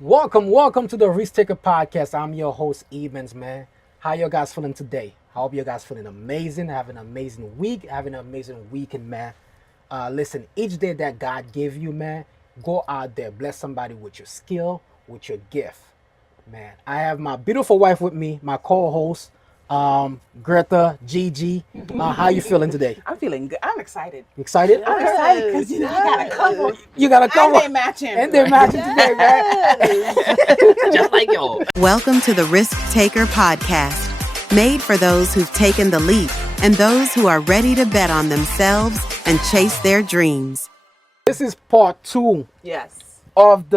Welcome to the Risk Taker Podcast. I'm your host, Ebens, man. How you guys feeling today? I hope you guys feeling amazing, having an amazing week, having an amazing weekend, man. Listen, each day that God gave you, man, go out there, bless somebody with your skill, with your gift, man. I have my beautiful wife with me, my co-host, Greta, Gigi. How you feeling today? I'm feeling good. I'm excited. You excited? I'm excited because I got a couple. You got a couple. And they matching. And they're matching today, man. Just like y'all. Welcome to the Risk Taker Podcast, made for those who've taken the leap and those who are ready to bet on themselves and chase their dreams. This is part 2 Yes. of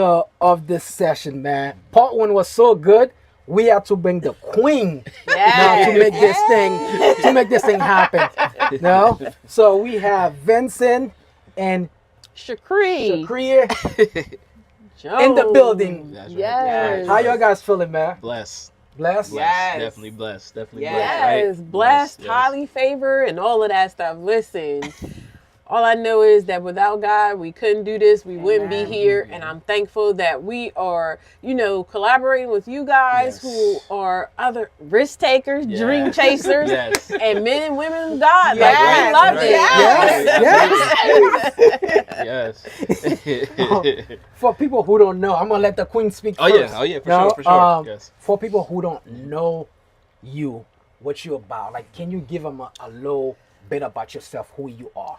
this session, man. Part 1 was so good. We had to bring the queen now to make this thing happen. No? So we have Vincent and Shacre Jones in the building. That's right. Yes. How y'all guys feeling, man? Blessed. Blessed? Yes. Definitely blessed. Definitely Yes, blessed. blessed, Yes. highly favored, and all of that stuff. Listen, all I know is that without God, we couldn't do this. We wouldn't be here. And I'm thankful that we are, collaborating with you guys who are other risk takers, dream chasers, and men and women of God. Yes. Like, we love it. Yes. For people who don't know, I'm gonna let the queen speak Oh first. yeah, for sure. Yes. For people who don't know you, what you about, like, can you give them a little bit about yourself, who you are?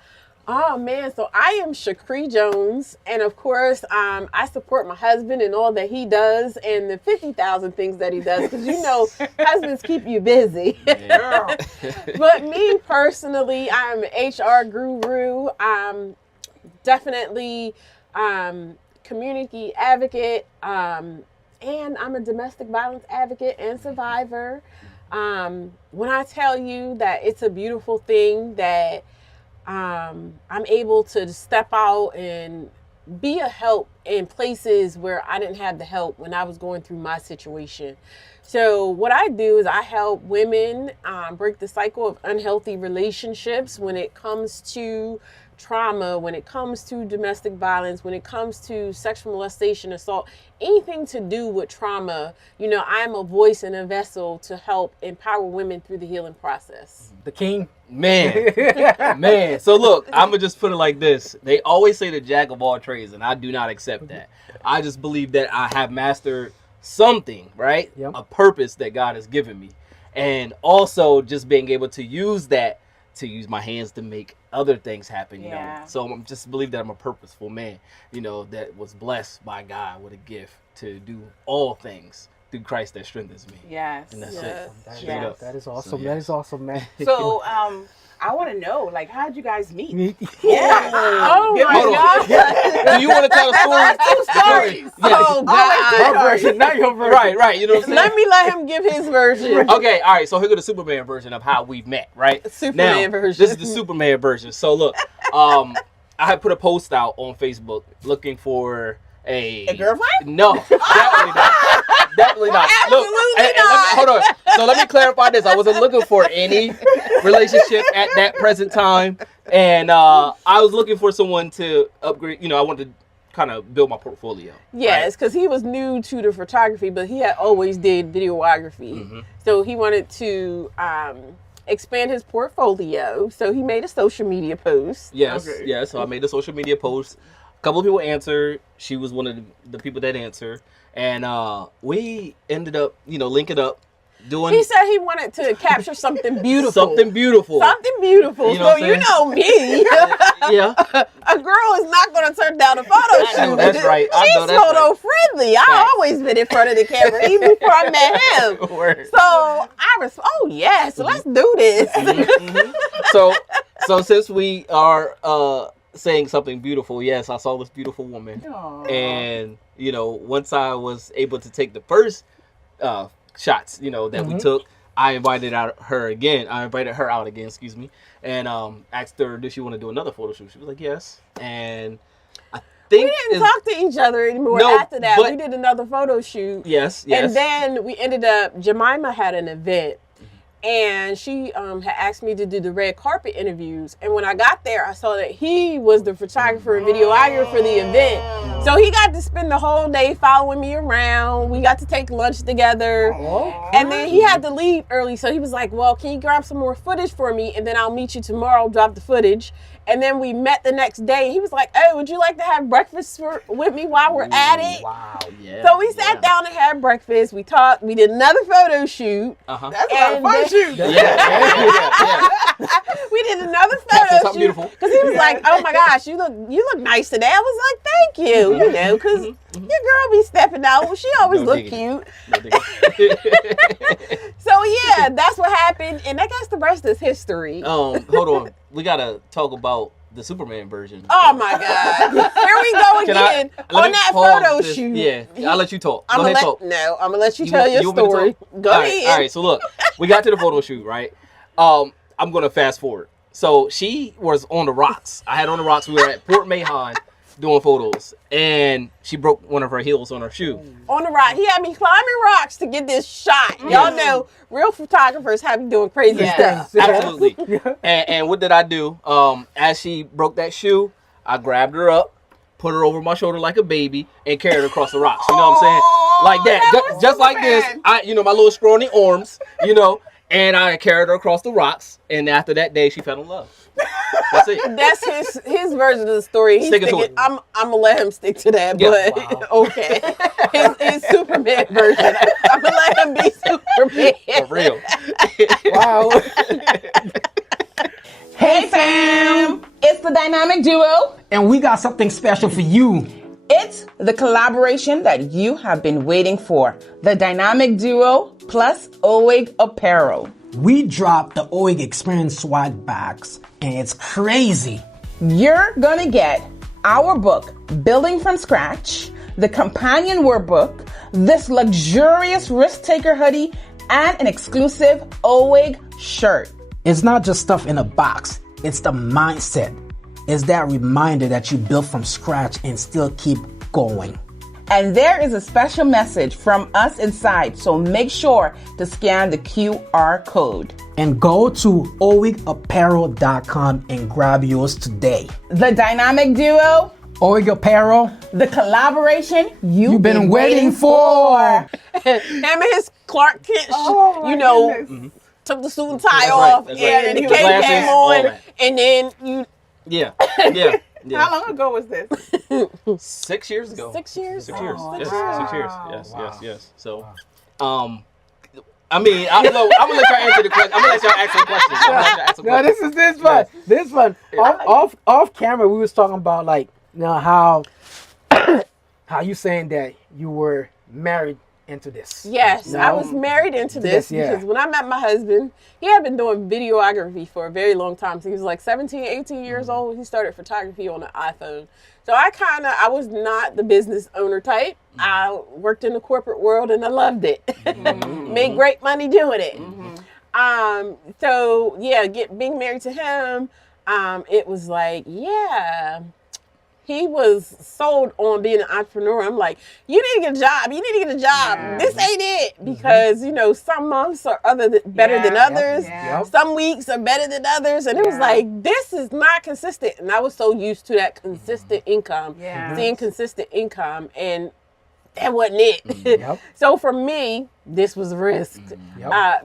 Oh man, so I am Shacre Jones, and of course, I support my husband and all that he does, and the 50,000 things that he does, because husbands keep you busy. Yeah. But me personally, I'm an HR guru. I'm definitely community advocate, and I'm a domestic violence advocate and survivor. When I tell you that it's a beautiful thing that I'm able to step out and be a help in places where I didn't have the help when I was going through my situation. So what I do is I help women break the cycle of unhealthy relationships when it comes to trauma, when it comes to domestic violence, when it comes to sexual molestation, assault, anything to do with trauma. I'm a voice and a vessel to help empower women through the healing process. The king? Man. So look, I'm going to just put it like this. They always say the jack of all trades, and I do not accept that. I just believe that I have mastered something, right? Yep. A purpose that God has given me. And also just being able to use that to use my hands to make other things happen, you know. So I'm just believe that I'm a purposeful man, that was blessed by God with a gift to do all things through Christ that strengthens me. Yes. And that's Yes. it. That Straight up. that is awesome. So, That is awesome, man. So, I want to know, how did you guys meet? Yeah. Oh Give my me- Hold on. God. Do you want to tell a story? Two stories. Yes. Oh God. My version, not your version. Right. You know what I'm saying? Let me let him give his version. Okay, all right. So here go the Superman version of how we've met, right? Superman now, version. This is the Superman version. So look, I had put a post out on Facebook looking for a girlfriend? No, definitely not. Definitely not. Look, hold on. So let me clarify this. I wasn't looking for any relationship at that present time, and I was looking for someone to upgrade. I wanted to kind of build my portfolio. Yes, because he was new to the photography, but he had always did videography. So he wanted to expand his portfolio. So he made a social media post. Yes. So I made a social media post. A couple of people answered. She was one of the people that answered. And we ended up, linking up, doing... He said he wanted to capture something beautiful. Something beautiful. Something beautiful. You know what So I'm you know me. Yeah. A girl is not going to turn down a photo shoot. I know that's right. She's photo friendly. I've always been in front of the camera, even before I met him. Word. So I was, yes, let's do this. So since we are saying something beautiful, yes, I saw this beautiful woman. Aww. And, once I was able to take the first shots, that we took, I invited her out again, excuse me, and asked her, did she want to do another photo shoot? She was like, yes. And I think We didn't talk to each other anymore after that. We did another photo shoot. Yes. And then we ended up, Jemima had an event. And she had asked me to do the red carpet interviews. And when I got there, I saw that he was the photographer and videographer for the event. So he got to spend the whole day following me around. We got to take lunch together. And then he had to leave early. So he was like, well, can you grab some more footage for me? And then I'll meet you tomorrow, drop the footage. And then we met the next day. He was like, hey, would you like to have breakfast with me while we're at it? Wow, yeah. So we sat down and had breakfast. We talked. We did another photo shoot. That's a lot of fun shoot. Yeah. We did another photo something shoot. beautiful. Because he was like, oh my gosh, you look nice today. I was like, thank you. You know, because your girl be stepping out. Well, she always No look diggity. cute. So yeah, that's what happened. And I guess the rest is history. Hold on. We got to talk about the Superman version. Oh my God. Here we go again on that photo shoot. Yeah, I'll let you talk. I'm Go ahead, talk. going to let you tell your want me to story. talk? Go ahead. All right, so look, we got to the photo shoot, right? I'm going to fast forward. So she was on the rocks. I had on the rocks. We were at Port Mahon doing photos, and she broke one of her heels on her shoe. On the rock. He had me climbing rocks to get this shot. Y'all know real photographers have me doing crazy stuff. Absolutely. And what did I do? As she broke that shoe, I grabbed her up, put her over my shoulder like a baby, and carried her across the rocks. You know what I'm saying? Like that. Just like this. My little scrawny arms, and I carried her across the rocks. And after that day, she fell in love. That's it. That's his version of the story. He's Stick it to thinking, it. I'm gonna let him stick to that, Yeah. but okay. His Superman version. I'm gonna let him be Superman. For real. Wow. Hey fam, it's the Dynamic Duo. And we got something special for you. It's the collaboration that you have been waiting for. The Dynamic Duo plus OWIG Apparel. We dropped the OWIG Experience swag bags, and it's crazy. You're gonna get our book, Building from Scratch, the companion workbook, this luxurious risk taker hoodie, and an exclusive OWIG shirt. It's not just stuff in a box. It's the mindset. It's that reminder that you built from scratch and still keep going. And there is a special message from us inside, so make sure to scan the QR code. And go to owigapparel.com and grab yours today. The Dynamic Duo, OWIG Apparel, the collaboration you've been waiting for. Him and his Clark Kent, took the suit and tie That's off, right. and the The cape glasses, came all on, that. and then you. Yeah. How long ago was this? 6 years ago. 6 years? 6 years. Oh, Yes, wow. 6 years. Yes. So, I'm gonna let y'all answer the question. I'm gonna let y'all ask some questions. No, this fun. Yes. This fun. Off camera, we was talking about how you saying that you were married into this. Yes, I was married into this because when I met my husband, he had been doing videography for a very long time. So he was like 17, 18 years old. He started photography on an iPhone. So I was not the business owner type. I worked in the corporate world and I loved it. Made great money doing it. So yeah, being married to him, it was like, he was sold on being an entrepreneur. I'm like, you need to get a job. You need to get a job. Yeah. This ain't it. Because, some months are better than others. Yeah. Some weeks are better than others. And it was like, this is not consistent. And I was so used to that consistent income, seeing consistent income. And that wasn't it. So for me, this was risk.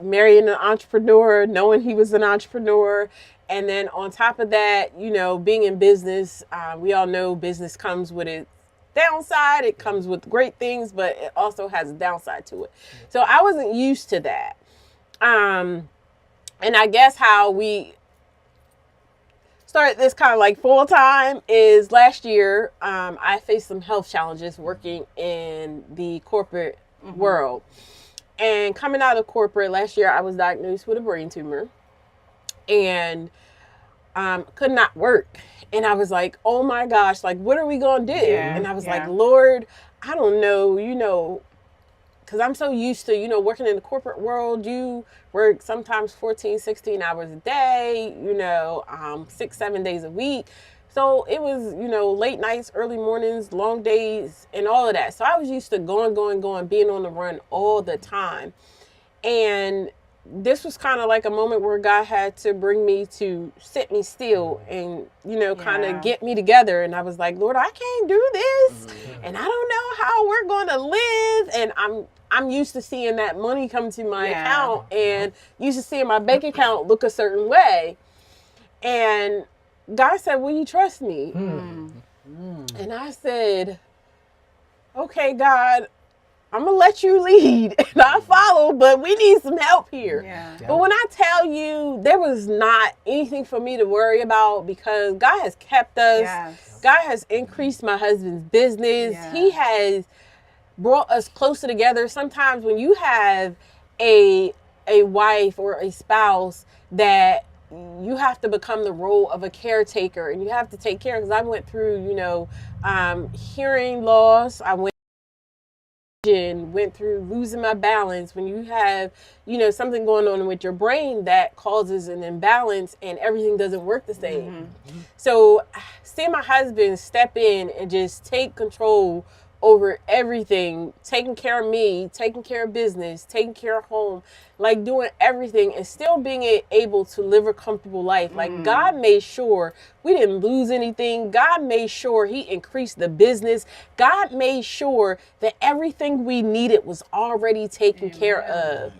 Marrying an entrepreneur, knowing he was an entrepreneur. And then on top of that, being in business, we all know business comes with its downside. It comes with great things, but it also has a downside to it. So I wasn't used to that. And I guess how we started this kind of like full time is last year, I faced some health challenges working in the corporate world. And coming out of corporate last year, I was diagnosed with a brain tumor. And could not work. And I was like, oh my gosh, what are we going to do? And I was like, Lord, I don't know, because I'm so used to, working in the corporate world. You work sometimes 14, 16 hours a day, 6-7 days a week. So it was, late nights, early mornings, long days, and all of that. So I was used to going, being on the run all the time. And this was kind of like a moment where God had to bring me to sit me still and, kind of get me together. And I was like, Lord, I can't do this. And I don't know how we're going to live. And I'm used to seeing that money come to my account and used to seeing my bank account look a certain way. And God said, will you trust me? And I said, okay, God, I'm going to let you lead and I follow, but we need some help here. But when I tell you, there was not anything for me to worry about because God has kept us. God has increased my husband's business. He has brought us closer together. Sometimes when you have a wife or a spouse that you have to become the role of a caretaker and you have to take care, because I went through, hearing loss. I went through losing my balance. When you have, something going on with your brain that causes an imbalance and everything doesn't work the same. So seeing my husband step in and just take control over everything, taking care of me, taking care of business, taking care of home, like doing everything and still being able to live a comfortable life. Like God made sure we didn't lose anything. God made sure he increased the business. God made sure that everything we needed was already taken care of.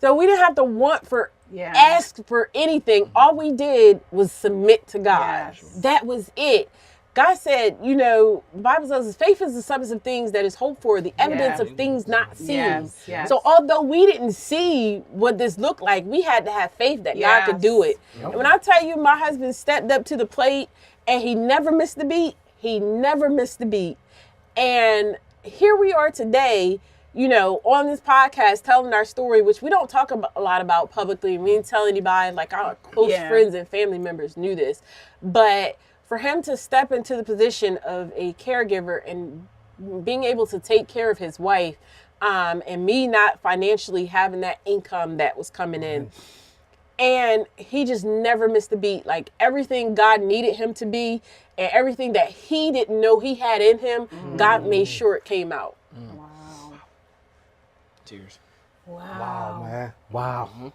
So we didn't have to ask for anything. All we did was submit to God. That was it. God said, the Bible says faith is the substance of things that is hoped for, the evidence of things not seen. So although we didn't see what this looked like, we had to have faith that God could do it. And when I tell you, my husband stepped up to the plate and he never missed the beat. He never missed the beat. And here we are today, on this podcast telling our story, which we don't talk a lot about publicly. We didn't tell anybody, like our close friends and family members knew this. But for him to step into the position of a caregiver and being able to take care of his wife, and me not financially having that income that was coming in, and he just never missed a beat. Like everything God needed him to be and everything that he didn't know he had in him, God made sure it came out. Wow. Cheers. Wow, man. Wow.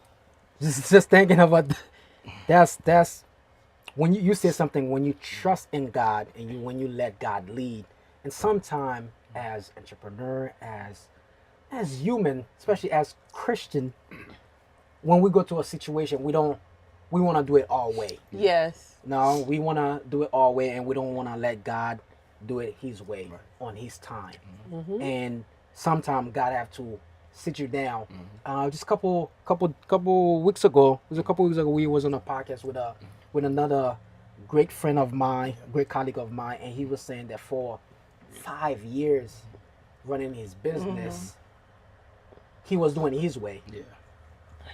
Just thinking about that's when you say something, when you trust in God and when you let God lead. And sometimes as entrepreneur, as human, especially as Christian, when we go to a situation, we want to do it our way. Yes. No, we want to do it our way, and we don't want to let God do it his way on his time. And sometimes God have to sit you down. Just a couple weeks ago, we was on a podcast with another great friend of mine, great colleague of mine, and he was saying that for 5 years running his business, he was doing it his way.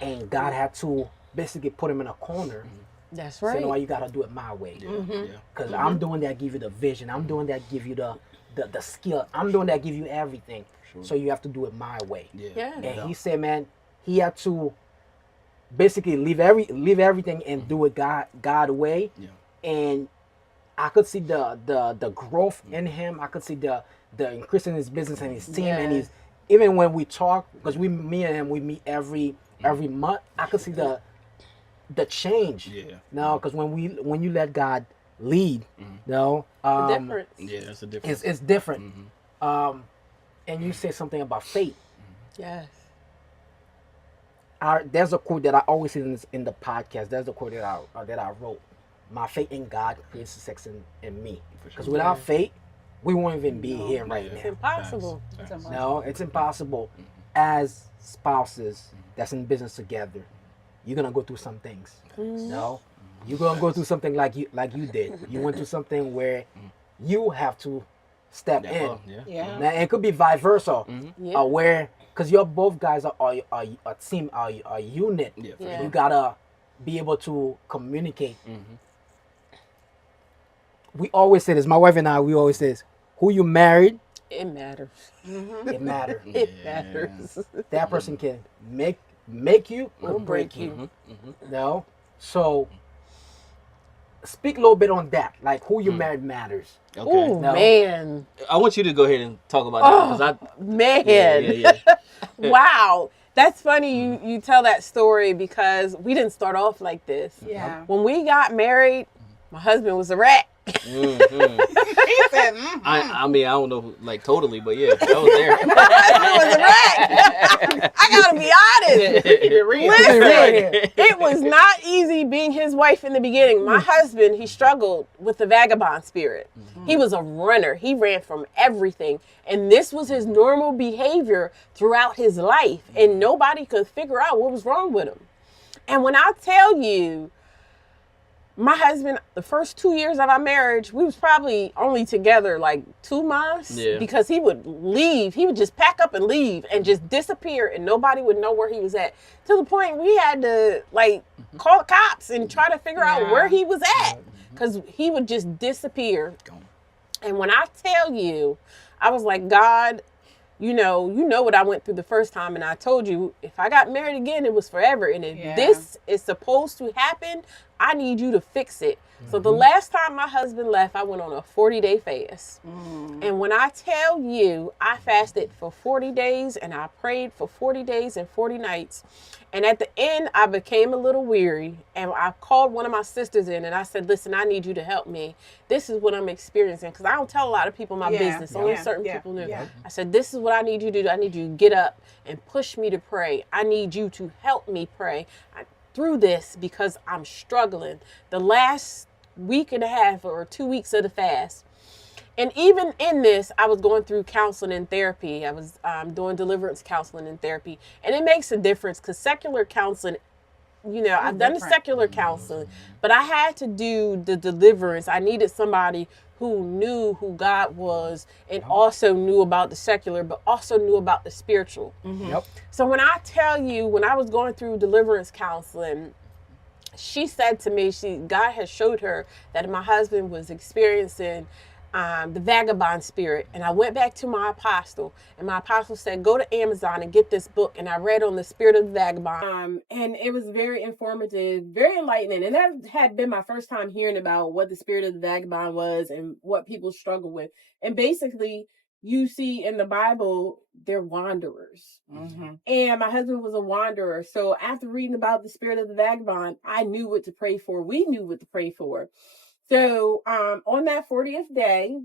And God had to basically put him in a corner. That's right. Say, no, you got to do it my way. Because I'm doing that, give you the vision. I'm doing that, give you the skill. I'm doing that, give you everything. So you have to do it my way. And he said, man, he had to basically leave everything and do it God way. And I could see the growth in him. I could see the increase in his business and his team and his, even when we talk, because me and him, we meet every month. I could see the change. No, because when you let God lead, the difference. That's a difference. It's different. And you say something about faith. Yes. There's a quote that I always say in the podcast. There's a quote that I wrote. My faith in God creates success in me. Because without faith, we won't even be here right now. It's impossible. No, it's impossible. As spouses that's in business together, you're gonna go through some things. No, you're gonna go through something like you did. You went through something where you have to step in. Now, it could be vice versa, where because you're both guys are a team, are a unit. You gotta be able to communicate. We always say this. My wife and I, we always say this. Who you married? It matters. It matters. It matters. That person can make you or break you. No, so speak a little bit on that. Like who you married matters. Okay. Oh man, I want you to go ahead and talk about that. Man. Wow. That's funny you tell that story because we didn't start off like this. Yeah. When we got married, my husband was a rat. Mm-hmm. He said, I mean, I don't know, like totally, but yeah, I was there. My husband was a rat. I gotta be honest. Listen, it was not easy being his wife in the beginning. My husband, he struggled with the vagabond spirit. He was a runner. He ran from everything. And this was his normal behavior throughout his life. And nobody could figure out what was wrong with him. And when I tell you, my husband, the first 2 years of our marriage, we was probably only together like 2 months because he would leave. He would just pack up and leave and just disappear and nobody would know where he was at. To the point we had to like call the cops and try to figure out where he was at because he would just disappear. And when I tell you, I was like, God, you know what I went through the first time. And I told you, if I got married again, it was forever. And if this is supposed to happen, I need you to fix it. So the last time my husband left, I went on a 40-day fast. And when I tell you, I fasted for 40 days and I prayed for 40 days and 40 nights. And at the end, I became a little weary. And I called one of my sisters in and I said, listen, I need you to help me. This is what I'm experiencing. Because I don't tell a lot of people my business. Only certain people knew. I said, this is what I need you to do. I need you to get up and push me to pray. I need you to help me pray through this because I'm struggling. The last week and a half or 2 weeks of the fast. And even in this, I was going through counseling and therapy. I was doing deliverance counseling and therapy. And it makes a difference because secular counseling, I've done the secular counseling, but I had to do the deliverance. I needed somebody who knew who God was and also knew about the secular, but also knew about the spiritual. So when I tell you, when I was going through deliverance counseling, she said to me, God has showed her that my husband was experiencing the vagabond spirit. And I went back to my apostle and my apostle said, go to Amazon and get this book. And I read on the spirit of the vagabond. And it was very informative, very enlightening. And that had been my first time hearing about what the spirit of the vagabond was and what people struggle with. And basically, you see in the Bible, they're wanderers. And my husband was a wanderer. So after reading about the spirit of the vagabond, I knew what to pray for. We knew what to pray for. So on that 40th day,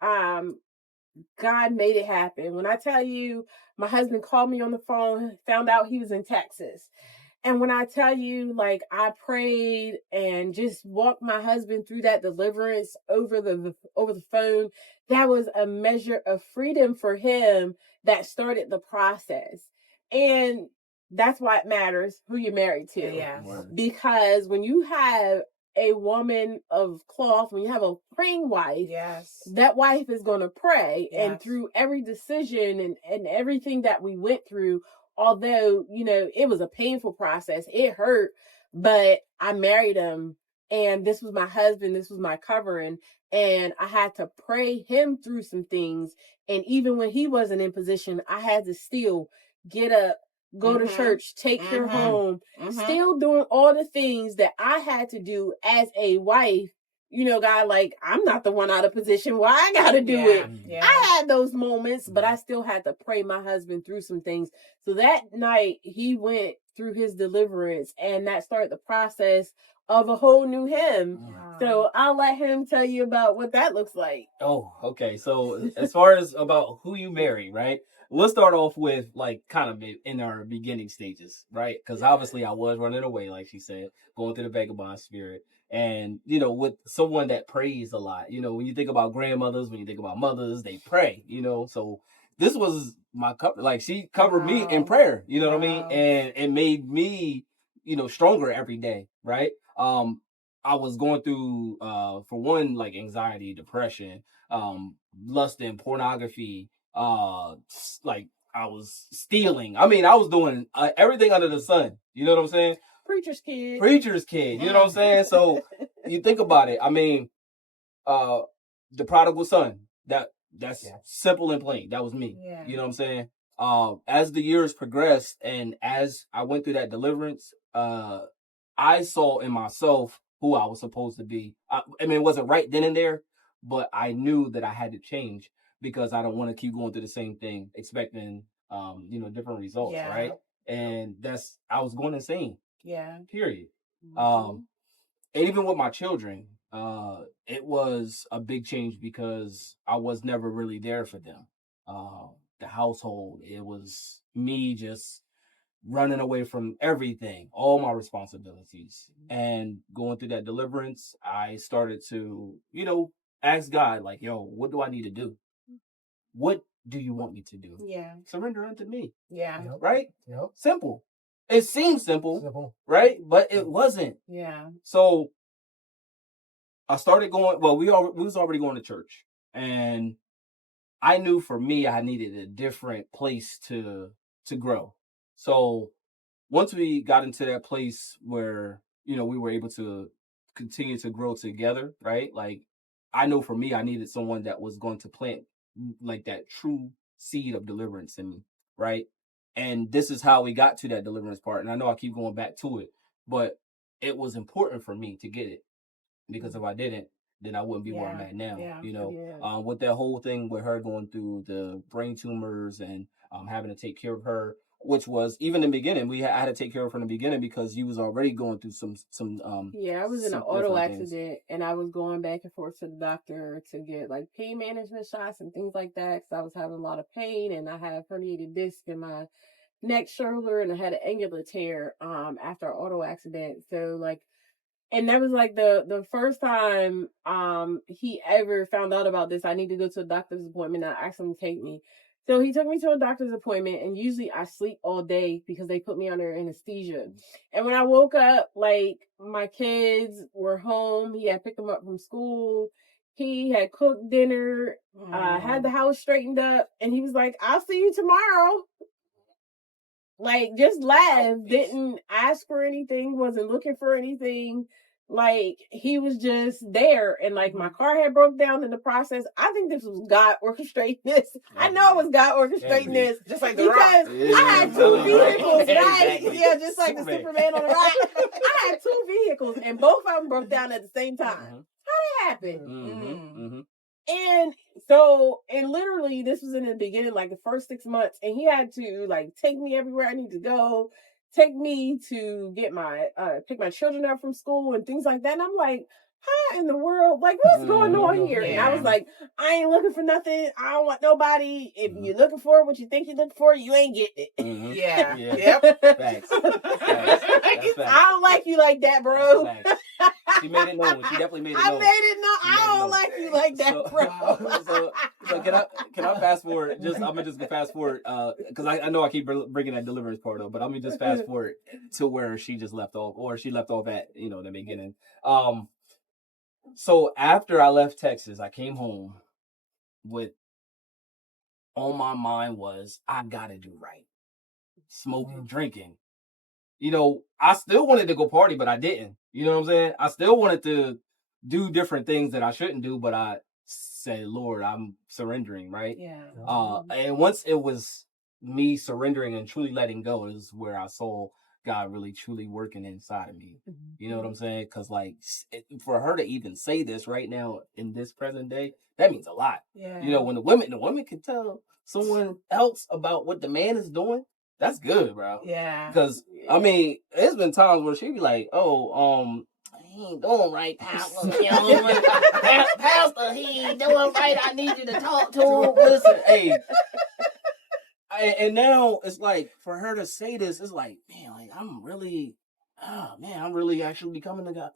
God made it happen. When I tell you, my husband called me on the phone, found out he was in Texas. And when I tell you, like, I prayed and just walked my husband through that deliverance over the phone, that was a measure of freedom for him that started the process. And that's why it matters who you're married to. Yes. Because when you have a woman of cloth, when you have a praying wife, that wife is going to pray. And through every decision and everything that we went through, although, it was a painful process, it hurt, but I married him and this was my husband, this was my covering. And I had to pray him through some things. And even when he wasn't in position, I had to still get up, go to church, take her home, still doing all the things that I had to do as a wife. God, like, I'm not the one out of position. Why I got to do it? I had those moments, but I still had to pray my husband through some things. So that night he went through his deliverance and that started the process of a whole new him. So I'll let him tell you about what that looks like. Oh, okay. So as far as about who you marry, right? Let's start off with like kind of in our beginning stages, right? Because obviously I was running away, like she said, going through the vagabond spirit. And, with someone that prays a lot, when you think about grandmothers, when you think about mothers, they pray, so this was my cover. Like she covered me in prayer, you know what I mean? And it made me, stronger every day. Right. I was going through, for one, like anxiety, depression, lust and pornography, like I was stealing. I mean, I was doing everything under the sun. You know what I'm saying? Preacher's kid. You know what I'm saying? So you think about it. I mean, the prodigal son, that's simple and plain. That was me. Yeah. You know what I'm saying? As the years progressed and as I went through that deliverance, I saw in myself who I was supposed to be. I mean, it wasn't right then and there, but I knew that I had to change because I don't want to keep going through the same thing, expecting, different results, right? And I was going insane. Yeah. Period. Mm-hmm. And even with my children, it was a big change because I was never really there for them. The household, it was me just running away from everything, all my responsibilities. And going through that deliverance, I started to, ask God, like, yo, what do I need to do? What do you want me to do? Yeah. Surrender unto me. Yeah. Yep. Right? Yep. Simple. It seems simple, right? But it wasn't. Yeah. So I started going, well, we was already going to church. And I knew for me, I needed a different place to grow. So once we got into that place where, we were able to continue to grow together, right? Like, I know for me, I needed someone that was going to plant like that true seed of deliverance in me, right? And this is how we got to that deliverance part. And I know I keep going back to it, but it was important for me to get it, because if I didn't, then I wouldn't be where I'm at now. With that whole thing with her going through the brain tumors and having to take care of her, which was even in the beginning, I had to take care of her in the beginning because you was already going through some. I was in an auto accident and I was going back and forth to the doctor to get like pain management shots and things like that because I was having a lot of pain and I had herniated disc in my neck, shoulder, and I had an angular tear after an auto accident. So like. And that was like the first time he ever found out about this. I need to go to a doctor's appointment. I asked him to take me. So he took me to a doctor's appointment, and usually I sleep all day because they put me under anesthesia. And when I woke up, like my kids were home. He had picked them up from school. He had cooked dinner, had the house straightened up, and he was like, "I'll see you tomorrow." Like, just laughed, didn't ask for anything, wasn't looking for anything. Like, he was just there. And, like, my car had broke down in the process. I think this was God orchestrating this. I know it was God orchestrating this. Just like the Rock. Because I had two vehicles, right? Exactly. Yeah, just like the Superman on the Rock. I had two vehicles, and both of them broke down at the same time. How did that happen? And so, and literally, this was in the beginning, like the first 6 months, and he had to like take me everywhere I need to go, take me to get pick my children up from school and things like that. And I'm like, how in the world, like, what's going on here? And I was like, I ain't looking for nothing. I don't want nobody. If you're looking for what you think you're looking for, you ain't getting it. Yeah. Yep. Facts. I don't like you like that, bro. She made it known. She definitely made it known. I made it known. I don't like you like that, bro. So can I fast forward? I'm gonna just fast forward because I know I keep bringing that deliverance part up, but I'm gonna just fast forward to where she just left off, or she left off at the beginning. So after I left Texas, I came home with on my mind was I gotta do right, smoking, drinking. I still wanted to go party, but I didn't. You know what I'm saying? I still wanted to do different things that I shouldn't do, but I said, Lord, I'm surrendering, right? Yeah. And once it was me surrendering and truly letting go is where I saw God really truly working inside of me. You know what I'm saying? Because like for her to even say this right now in this present day, that means a lot. Yeah. When the women can tell someone else about what the man is doing, that's good, bro. Yeah. Because I mean, there's been times where she be like, "Oh, he ain't doing right, Pastor. Pastor, he ain't doing right. I need you to talk to him. Listen, hey." And now it's like for her to say this, it's like, man, like I'm really actually becoming the guy.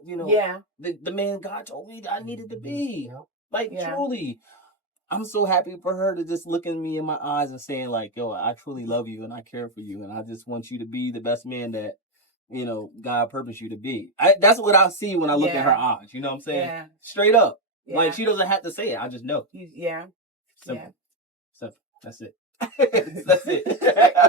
The man God told me that I needed to be. Truly. I'm so happy for her to just look at me in my eyes and saying like, yo, I truly love you and I care for you and I just want you to be the best man that, God purposed you to be. That's what I see when I look at her eyes. You know what I'm saying? Yeah. Straight up. Yeah. Like she doesn't have to say it. I just know. Yeah. Simple. That's it. That's it.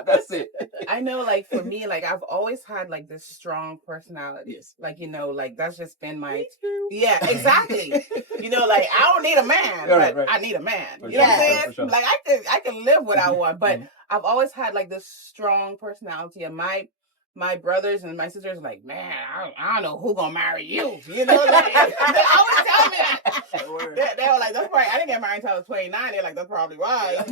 That's it. I know, like for me, like I've always had like this strong personality. Yes. Like, like that's just been my yeah, exactly. Like I don't need a man, but I need a man. For you know what I'm saying? Sure. Like I can live what I want, but I've always had like this strong personality, and my brothers and my sisters are like, man, I don't know who gonna marry you. Like, they always tell me that. They were like, that's probably, I didn't get married until I was 29. They're like, that's probably why.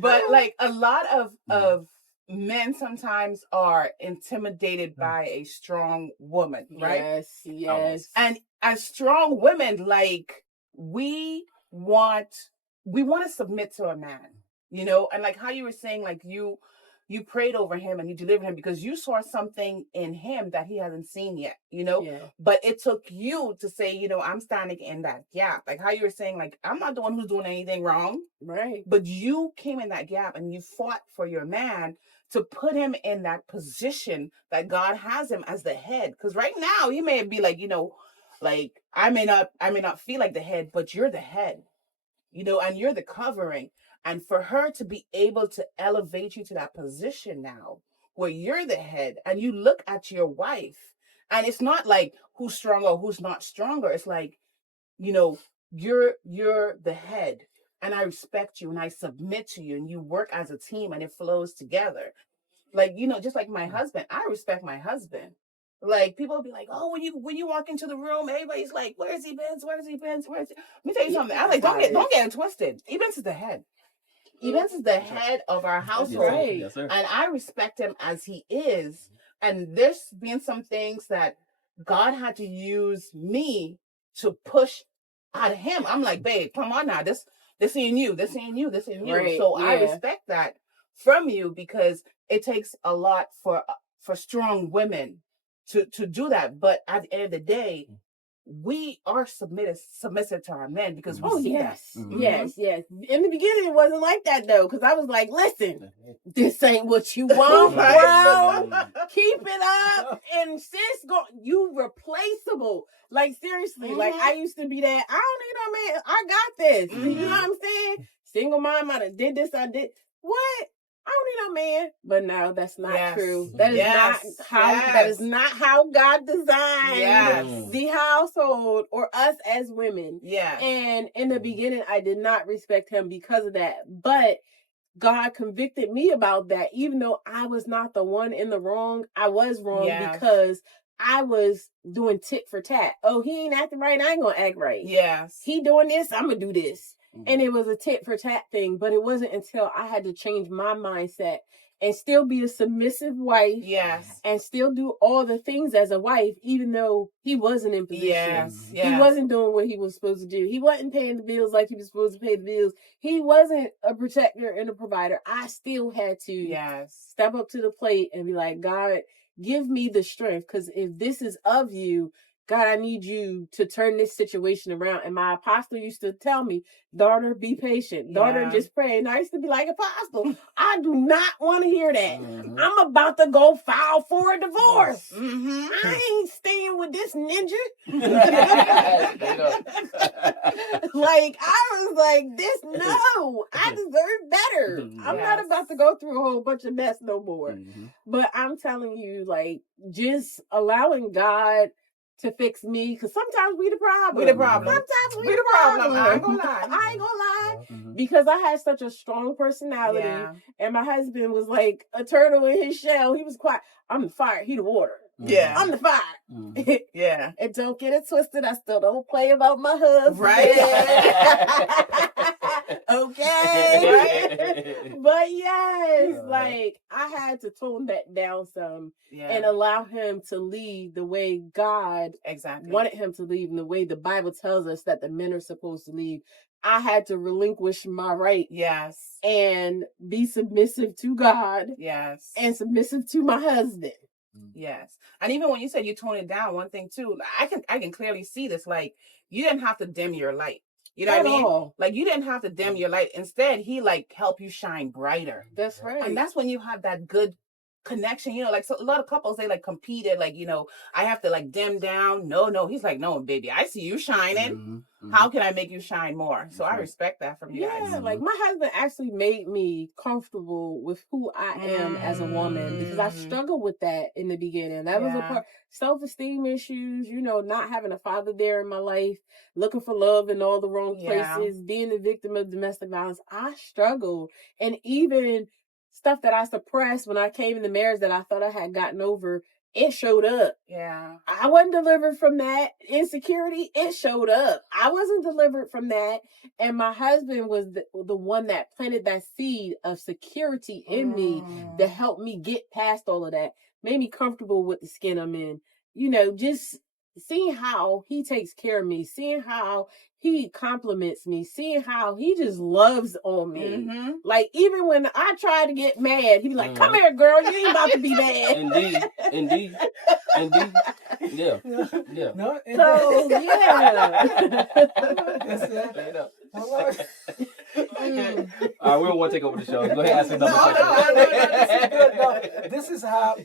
But like a lot of men sometimes are intimidated by a strong woman, right? Yes. And as strong women, like we want to submit to a man, and like how you were saying, like you prayed over him and you delivered him because you saw something in him that he hasn't seen yet, but it took you to say, I'm standing in that gap. Like how you were saying, like, I'm not the one who's doing anything wrong. Right. But you came in that gap and you fought for your man to put him in that position that God has him as the head. Because right now he may be like, like I may not feel like the head, but you're the head, and you're the covering. And for her to be able to elevate you to that position now where you're the head and you look at your wife and it's not like who's stronger or who's not stronger. It's like, you're the head and I respect you and I submit to you and you work as a team and it flows together. Like, just like my husband, I respect my husband. Like people will be like, oh, when you walk into the room, everybody's like, where's he been? Where's he been? Let me tell you something. I'm like, don't get it twisted. Ebens is the head. Ebens is the head of our household. Right. Yes, sir. And I respect him as he is. And there's been some things that God had to use me to push out of him. I'm like, babe, come on now. This ain't you. This ain't you. This ain't you. Right, So I yeah. respect that from you because it takes a lot for strong women to do that. But at the end of the day, we are submissive to our men because we see that. Yes. In the beginning, it wasn't like that though, because I was like, listen, this ain't what you want, bro. Keep it up. And sis, you replaceable. Like, seriously, like I used to be that, I don't need no man. I got this. You know what I'm saying? Single mom, I did this, I did. What? I don't need no man. But no, that's not true. That is not how God designed the household or us as women. Yeah. And in the beginning, I did not respect him because of that. But God convicted me about that. Even though I was not the one in the wrong, I was wrong because I was doing tit for tat. Oh, he ain't acting right, I ain't gonna act right. Yes. He doing this, I'm gonna do this. And it was a tit for tat thing, but it wasn't until I had to change my mindset and still be a submissive wife. Yes. And still do all the things as a wife, even though he wasn't in position. Yes. He wasn't doing what he was supposed to do. He wasn't paying the bills like he was supposed to pay the bills. He wasn't a protector and a provider. I still had to step up to the plate and be like, God, give me the strength. Because if this is of you, God, I need you to turn this situation around. And my apostle used to tell me, daughter, be patient. Daughter, just pray. And I used to be like, apostle, I do not want to hear that. I'm about to go file for a divorce. I ain't staying with this ninja. Like, I was like, no, I deserve better. I'm not about to go through a whole bunch of mess no more. But I'm telling you, like, just allowing God to fix me, because sometimes we the problem. Sometimes we the problem. I ain't gonna lie. I ain't gonna lie. Because I had such a strong personality, and my husband was like a turtle in his shell. He was quiet. I'm the fire, he the water. Yeah. I'm the fire. Yeah. And don't get it twisted, I still don't play about my husband. Right. Okay. But yes, like I had to tone that down some and allow him to lead the way God wanted him to lead, and the way the Bible tells us that the men are supposed to lead. I had to relinquish my right. Yes. And be submissive to God. Yes. And submissive to my husband. Yes. And even when you said you tone it down, one thing too, I can clearly see this. Like, you didn't have to dim your light. You know what I mean? All. Like, you didn't have to dim your light. Instead, he like helped you shine brighter. That's right. And that's when you have that good connection. Like, so a lot of couples, they like competed, like, I have to like dim down. No, he's like, no, baby, I see you shining. How can I make you shine more? So I respect that from you guys. Yeah, like my husband actually made me comfortable with who I am as a woman, because I struggled with that in the beginning. That was a part, self-esteem issues, not having a father there in my life, looking for love in all the wrong places, being the victim of domestic violence. I struggled. And even stuff that I suppressed when I came in the marriage that I thought I had gotten over, it showed up. Yeah. I wasn't delivered from that insecurity. It showed up. I wasn't delivered from that. And my husband was the one that planted that seed of security in me that helped me get past all of that. Made me comfortable with the skin I'm in. You know, just seeing how he takes care of me, seeing how he compliments me, seeing how he just loves on me. Like, even when I try to get mad, he'd be like, come here, girl, you ain't about to be mad. Indeed. Yeah. No, So, yeah. All right, we don't want to take over the show. Go ahead and ask another question. This is how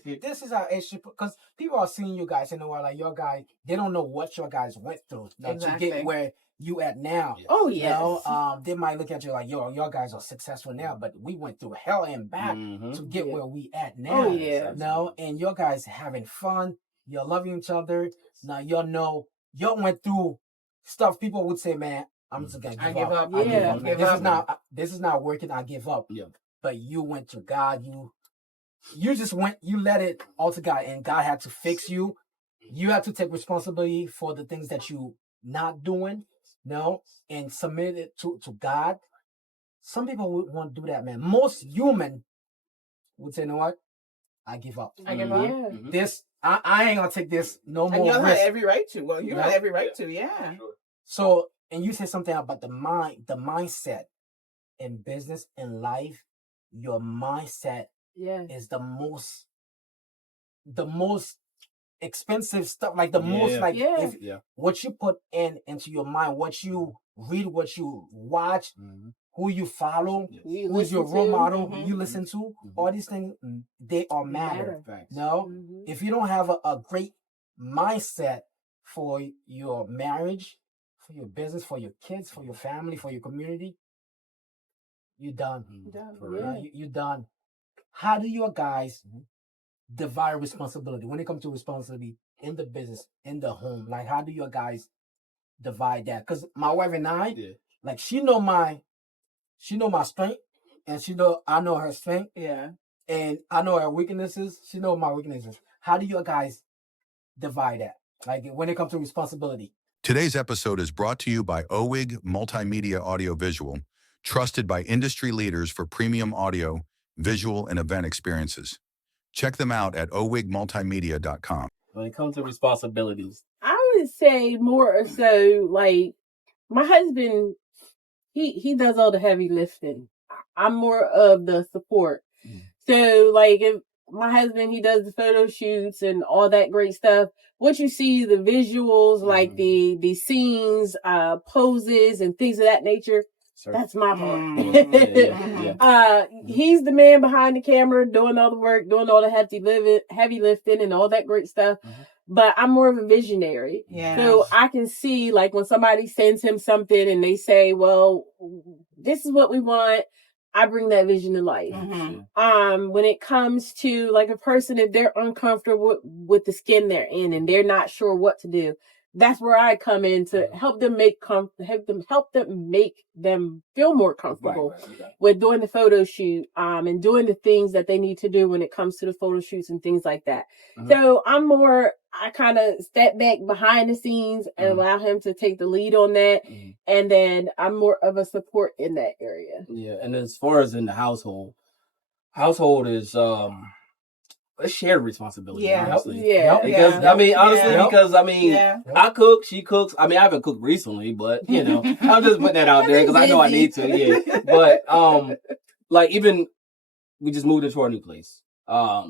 it should, because people are seeing you guys and they're like, your guy, they don't know what your guys went through to get where you at now. Oh, yes. You know, they might look at you like, your guys are successful now, but we went through hell and back to get where we at now. Oh, yeah. No, and your guys having fun, you're loving each other. Now y'all went through stuff people would say, man, I'm just gonna give up. Yeah. I give up. This is not working. I give up. Yeah. But you went to God. You just went. You let it all to God, and God had to fix you. You had to take responsibility for the things that you not doing, and submit it to God. Some people would want to do that, man. Most human would say, you know what? I give up. I give up. Yeah. This I ain't gonna take this no more. And y'all risk. had every right to. Well, you had every right to, yeah. So, and you said something about the mindset in business and life. Your mindset is the most expensive stuff. Like what you put into your mind, what you read, what you watch, who you follow, who's your role model, who you listen to, all these things, they all matter. No, if you don't have a great mindset for your marriage, for your business, for your kids, for your family, for your community, you're done. You're done. How do your guys divide responsibility when it comes to responsibility in the business, in the home? Like, how do your guys divide that? Because my wife and I, like, she know my strength, and I know her strength. Yeah. And I know her weaknesses. She know my weaknesses. How do you guys divide that? Like, when it comes to responsibility? Today's episode is brought to you by OWIG Multimedia Audiovisual, trusted by industry leaders for premium audio, visual, and event experiences. Check them out at owigmultimedia.com. When it comes to responsibilities, I would say more or so, like, my husband, he does all the heavy lifting. I'm more of the support. So, like, if my husband, he does the photo shoots and all that great stuff. What you see, the visuals, like the scenes, poses, and things of that nature, that's my part. He's the man behind the camera, doing all the work, doing all the heavy lifting, and all that great stuff. But I'm more of a visionary. Yeah. So I can see, like, when somebody sends him something and they say, well, this is what we want, I bring that vision to life. When it comes to, like, a person, if they're uncomfortable with the skin they're in and they're not sure what to do, that's where I come in to help them make them feel more comfortable with doing the photo shoot, and doing the things that they need to do when it comes to the photo shoots and things like that. So I kind of step back behind the scenes and allow him to take the lead on that. And then I'm more of a support in that area. Yeah. And as far as in the household is, a shared responsibility. Honestly. Because I cook, she cooks. I mean, I haven't cooked recently, but I'm just putting that out there because I know I need to. Yeah. But like, even we just moved into our new place.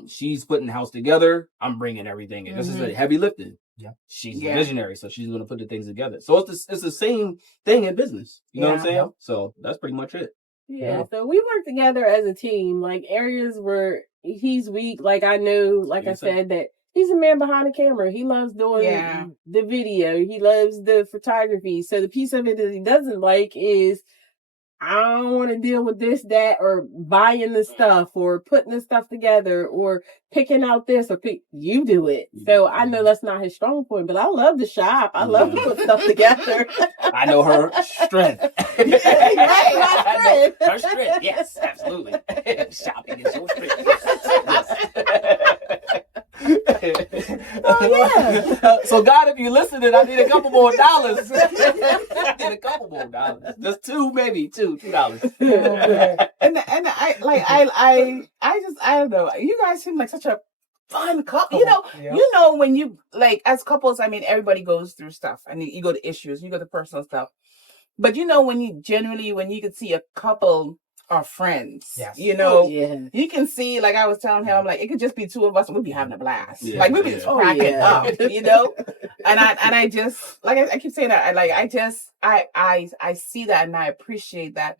She's putting the house together. I'm bringing everything in. This is a heavy lifting. Yeah. She's a visionary, so she's going to put the things together. So it's the same thing in business. You know what I'm saying? Yeah. So that's pretty much it. Yeah. So we work together as a team. Like, areas where he's weak, like, I know, like I said, that he's a man behind the camera. He loves doing the video. He loves the photography. So the piece of it that he doesn't like is, I don't want to deal with this, that, or buying the stuff, or putting the stuff together, or picking out this, or you do it. So I know that's not his strong point, but I love to shop. I love to put stuff together. I know her strength. Her strength. Yes, absolutely. Shopping is your strength. So God, if you listening, I need a couple more dollars. I need a couple more dollars. Just $2. And I don't know. You guys seem like such a fun couple. You know when you like as couples. I mean, everybody goes through stuff, and you go to issues, you go to personal stuff. But when you can see a couple are friends, you can see, like I was telling him, like it could just be two of us and we'd be having a blast. Like we'd be just cracking up, And I just, like I keep saying that, I see that and I appreciate that.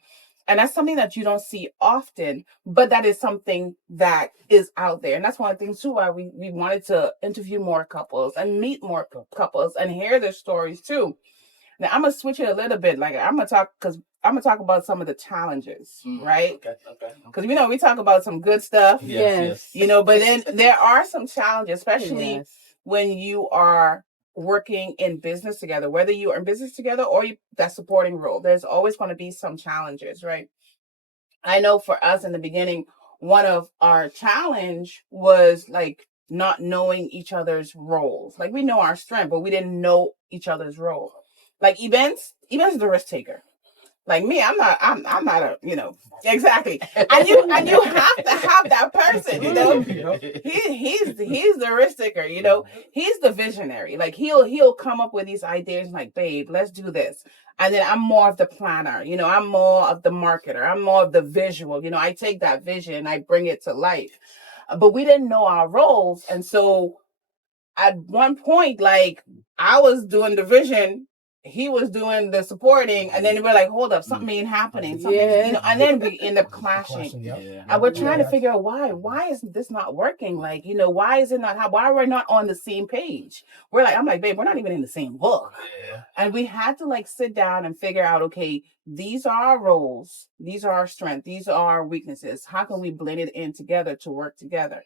And that's something that you don't see often, but that is something that is out there. And that's one of the things too why we wanted to interview more couples and meet more couples and hear their stories too. Now I'm gonna switch it a little bit. Like I'm gonna talk about some of the challenges, right? Okay. Because we talk about some good stuff, Yes. But then there are some challenges, especially when you are working in business together. Whether you are in business together or that supporting role, there's always going to be some challenges, right? I know for us in the beginning, one of our challenge was like not knowing each other's roles. Like we know our strength, but we didn't know each other's role. Like Ebens is the risk taker. Like me, I'm not a, exactly. And you have to have that person, He's the risk taker, He's the visionary. Like he'll come up with these ideas like, babe, let's do this. And then I'm more of the planner, I'm more of the marketer. I'm more of the visual. I take that vision and I bring it to life. But we didn't know our roles. And so at one point, like I was doing the vision, he was doing the supporting, and then we're like, hold up, something ain't happening. And then we end up clashing. And we're trying to figure out why is this not working? Like, why is it not, why are we not on the same page? I'm like, babe, we're not even in the same book. And we had to like sit down and figure out, okay, these are our roles. These are our strengths. These are our weaknesses. How can we blend it in together to work together?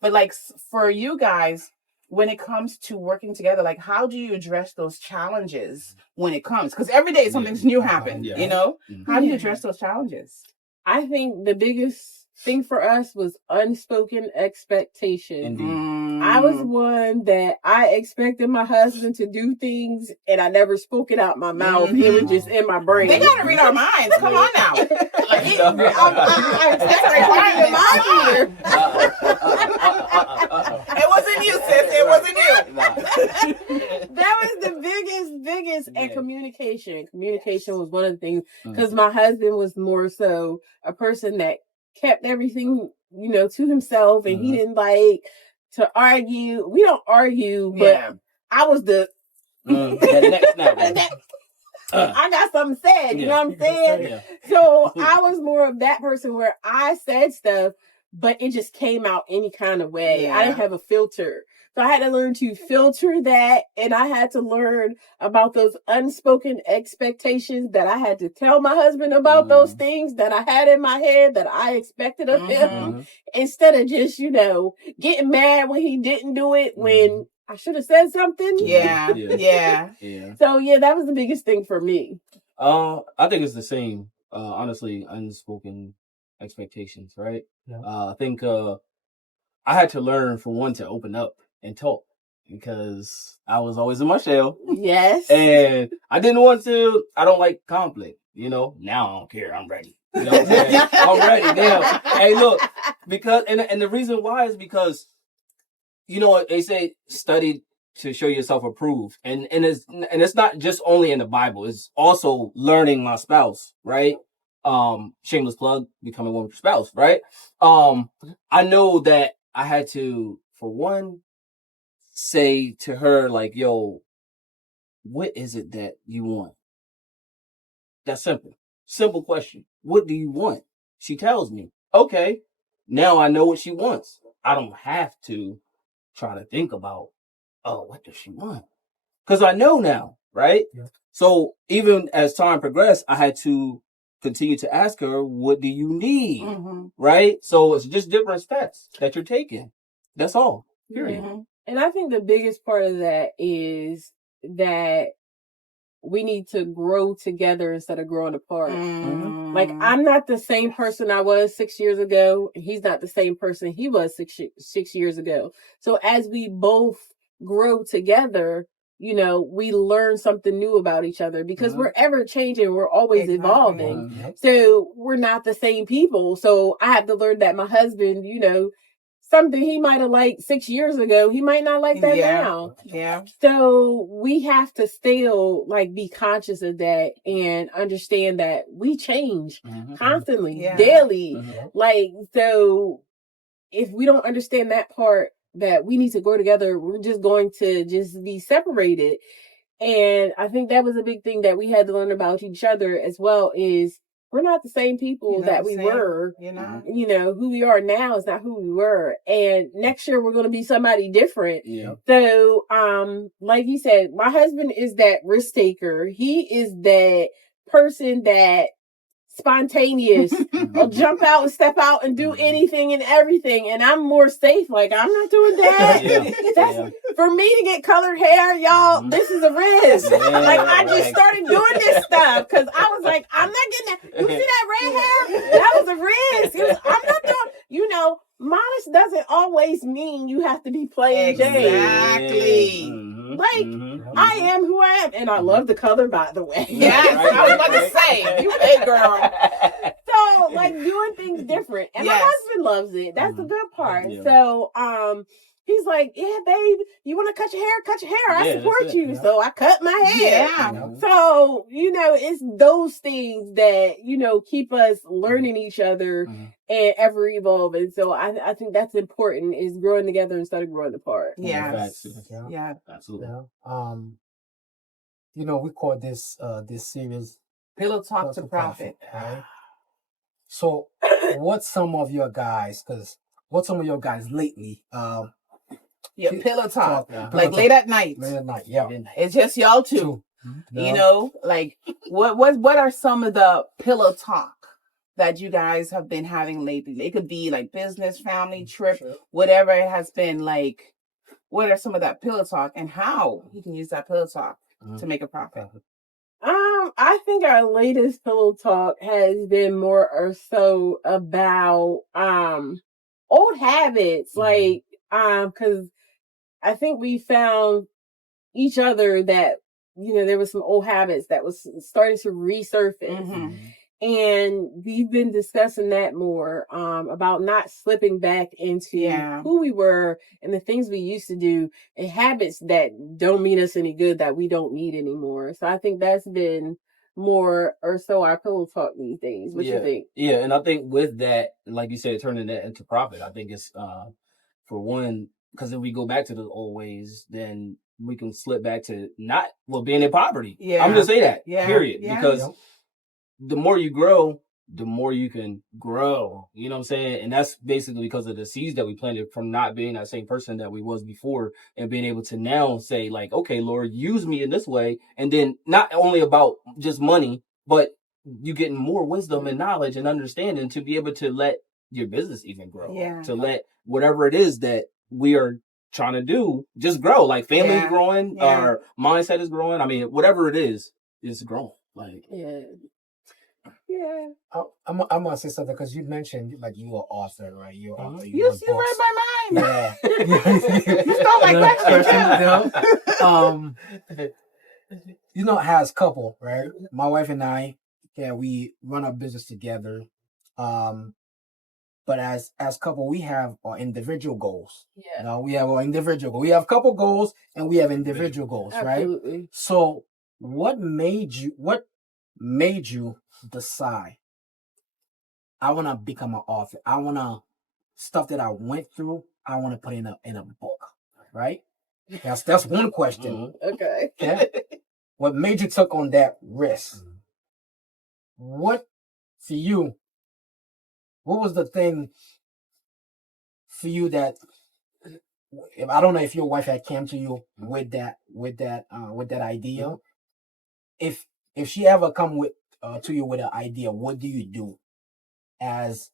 But like for you guys, when it comes to working together, like how do you address those challenges when it comes? Because every day something's new happens, How do you address those challenges? I think the biggest thing for us was unspoken expectations. I was one that I expected my husband to do things and I never spoke it out my mouth. It was just in my brain. They gotta read our minds. Come on now. I expect It wasn't you, sis. It wasn't you. That was the biggest, and communication. Communication was one of the things, because my husband was more so a person that kept everything, to himself, and he didn't like to argue. We don't argue, but I was the I got something said, you know what I'm saying? Yeah. So I was more of that person where I said stuff, but it just came out any kind of way. I didn't have a filter. So I had to learn to filter that, and I had to learn about those unspoken expectations that I had to tell my husband about those things that I had in my head that I expected of him, instead of just, getting mad when he didn't do it when I should have said something. Yeah. So that was the biggest thing for me. I think it's the same. Honestly, unspoken expectations, right? Yeah. I think I had to learn, for one, to open up and talk, because I was always in my shell. Yes. And I don't like conflict, Now I don't care. I'm ready. You know what I'm saying? I'm ready. Damn. Hey, look, because, and the reason why is because, they say study to show yourself approved. And it's not just only in the Bible. It's also learning my spouse, right? Shameless plug, becoming one with your spouse, right? I know that I had to, for one, say to her, like, yo, what is it that you want? That's simple. Simple question. What do you want? She tells me. Okay, now I know what she wants. I don't have to try to think about, what does she want? Because I know now, right? Yeah. So even as time progressed, I had to continue to ask her, what do you need? Right? So it's just different steps that you're taking. That's all. Period. Mm-hmm. And I think the biggest part of that is that we need to grow together instead of growing apart. Like, I'm not the same person I was 6 years ago, and he's not the same person he was six years ago. So as we both grow together, you know, we learn something new about each other because we're ever changing. We're always evolving. So we're not the same people. So I have to learn that my husband, you know, something he might have liked 6 years ago, he might not like that now. Yeah. So we have to still like be conscious of that and understand that we change constantly, daily. Like, so if we don't understand that part, that we need to grow together, we're just going to just be separated. And I think that was a big thing that we had to learn about each other as well, is we're not the same people that we were. You know, who we are now is not who we were. And next year we're going to be somebody different. Yeah. So, like you said, my husband is that risk taker. He is that person that spontaneous. I'll jump out and step out and do anything and everything. And I'm more safe. Like, I'm not doing that. That's for me to get colored hair, y'all. This is a risk. Like, I just started doing this stuff because I was like, I'm not getting that. You see that red hair? That was a risk. I'm not doing, you know, modest doesn't always mean you have to be plain Jane. Exactly. Like, I am who I am. And I love the color, by the way. Yes, I was about to say, you a girl. So, like, doing things different. And my husband loves it. That's the good part. Yeah. So, he's like, yeah, babe, you want to cut your hair? Cut your hair. I support you. Yeah. So I cut my hair. Yeah. So, you know, it's those things that, you know, keep us learning each other and ever evolving. So I think that's important, is growing together instead of growing apart. Yes. Yeah. Absolutely. Yeah. You know, we call this series Pillow Talk to Profit. Right? So what's some of your guys lately, pillow talk. Like late at night. Late at night, yeah. It's just y'all two. Yeah. You know, like what are some of the pillow talk that you guys have been having lately? It could be like business, family, trip, whatever it has been. Like, what are some of that pillow talk and how you can use that pillow talk to make a profit? I think our latest pillow talk has been more or so about old habits, like because I think we found each other that, you know, there was some old habits that was starting to resurface. And we've been discussing that more, about not slipping back into who we were and the things we used to do and habits that don't mean us any good, that we don't need anymore. So I think that's been more or so our pillow talk these days. What you think? Yeah, and I think with that, like you said, turning that into profit, I think it's, for one, because if we go back to the old ways, then we can slip back to being in poverty. Yeah. I'm going to say that, period. Yeah. Because the more you grow, the more you can grow. You know what I'm saying? And that's basically because of the seeds that we planted from not being that same person that we was before, and being able to now say, like, okay, Lord, use me in this way. And then not only about just money, but you getting more wisdom and knowledge and understanding to be able to let your business even grow. Yeah. To let whatever it is that we are trying to do just grow. Like, family is growing, our mindset is growing. I mean, whatever it is growing. Like, I'm gonna say something, because you mentioned, like, you are author, right? You're author. You read my mind. Yeah. You stole my question too. You know, as couple, right? My wife and I, we run our business together. But as couple, we have our individual goals. Yeah. You know, we have our individual goals. We have couple goals and we have individual goals, Absolutely. Right? So what made you decide, I want to become an author? I want to, stuff that I went through, I want to put in a book, right? That's one question. Okay. Yeah. What made you took on that risk? What, for you, what was the thing for you that, I don't know if your wife had came to you with that idea. If she ever come to you with an idea, what do you do as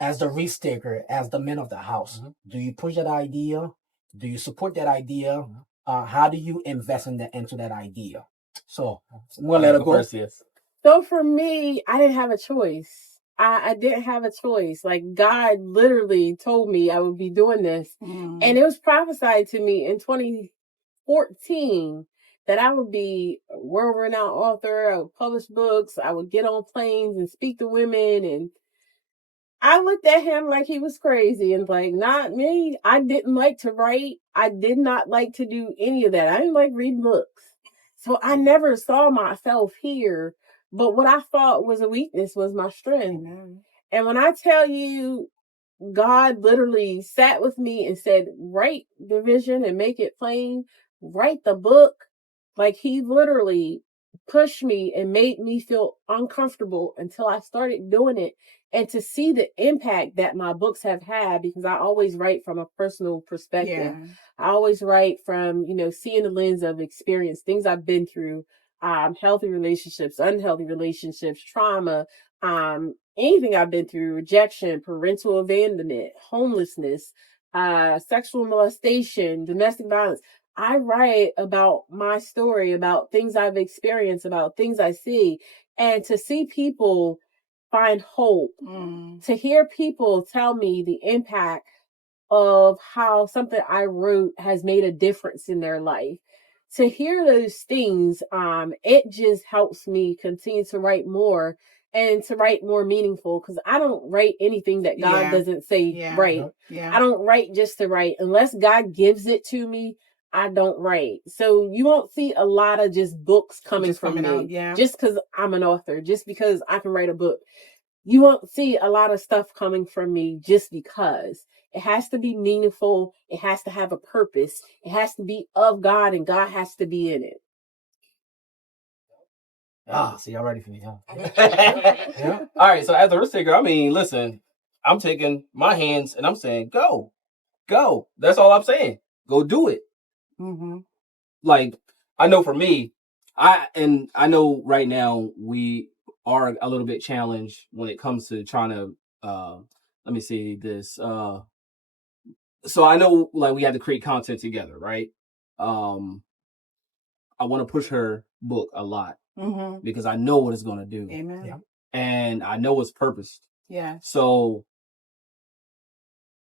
the risk taker, as the man of the house? Do you push that idea? Do you support that idea? How do you invest into that idea? So I'm gonna let her go. So for me, I didn't have a choice. I didn't have a choice. Like, God literally told me I would be doing this. And it was prophesied to me in 2014 that I would be a world-renowned author. I would publish books. I would get on planes and speak to women. And I looked at him like he was crazy and like, not me. I didn't like to write. I did not like to do any of that. I didn't like reading books. So I never saw myself here. But what I thought was a weakness was my strength. Amen. And when I tell you, God literally sat with me and said, write the vision and make it plain, write the book. Like, he literally pushed me and made me feel uncomfortable until I started doing it. And to see the impact that my books have had, because I always write from a personal perspective. Yeah. I always write from, seeing the lens of experience, things I've been through, healthy relationships, unhealthy relationships, trauma, anything I've been through, rejection, parental abandonment, homelessness, sexual molestation, domestic violence. I write about my story, about things I've experienced, about things I see. And to see people find hope, to hear people tell me the impact of how something I wrote has made a difference in their life. To hear those things, it just helps me continue to write more and to write more meaningful, because I don't write anything that God doesn't say write. Yeah. I don't write just to write. Unless God gives it to me, I don't write. So you won't see a lot of just books coming from me just because I'm an author, just because I can write a book. You won't see a lot of stuff coming from me just because. It has to be meaningful. It has to have a purpose. It has to be of God, and God has to be in it. See, y'all ready for me, huh? Yeah. All right, so as a risk taker, listen, I'm taking my hands and I'm saying, go. That's all I'm saying. Go do it. Mm-hmm. Like, I know for me, I know right now we are a little bit challenged when it comes to trying to, let me say this, so I know, like, we have to create content together, right? I want to push her book a lot because I know what it's going to do. Amen. Yeah. And I know its purpose. Yeah. So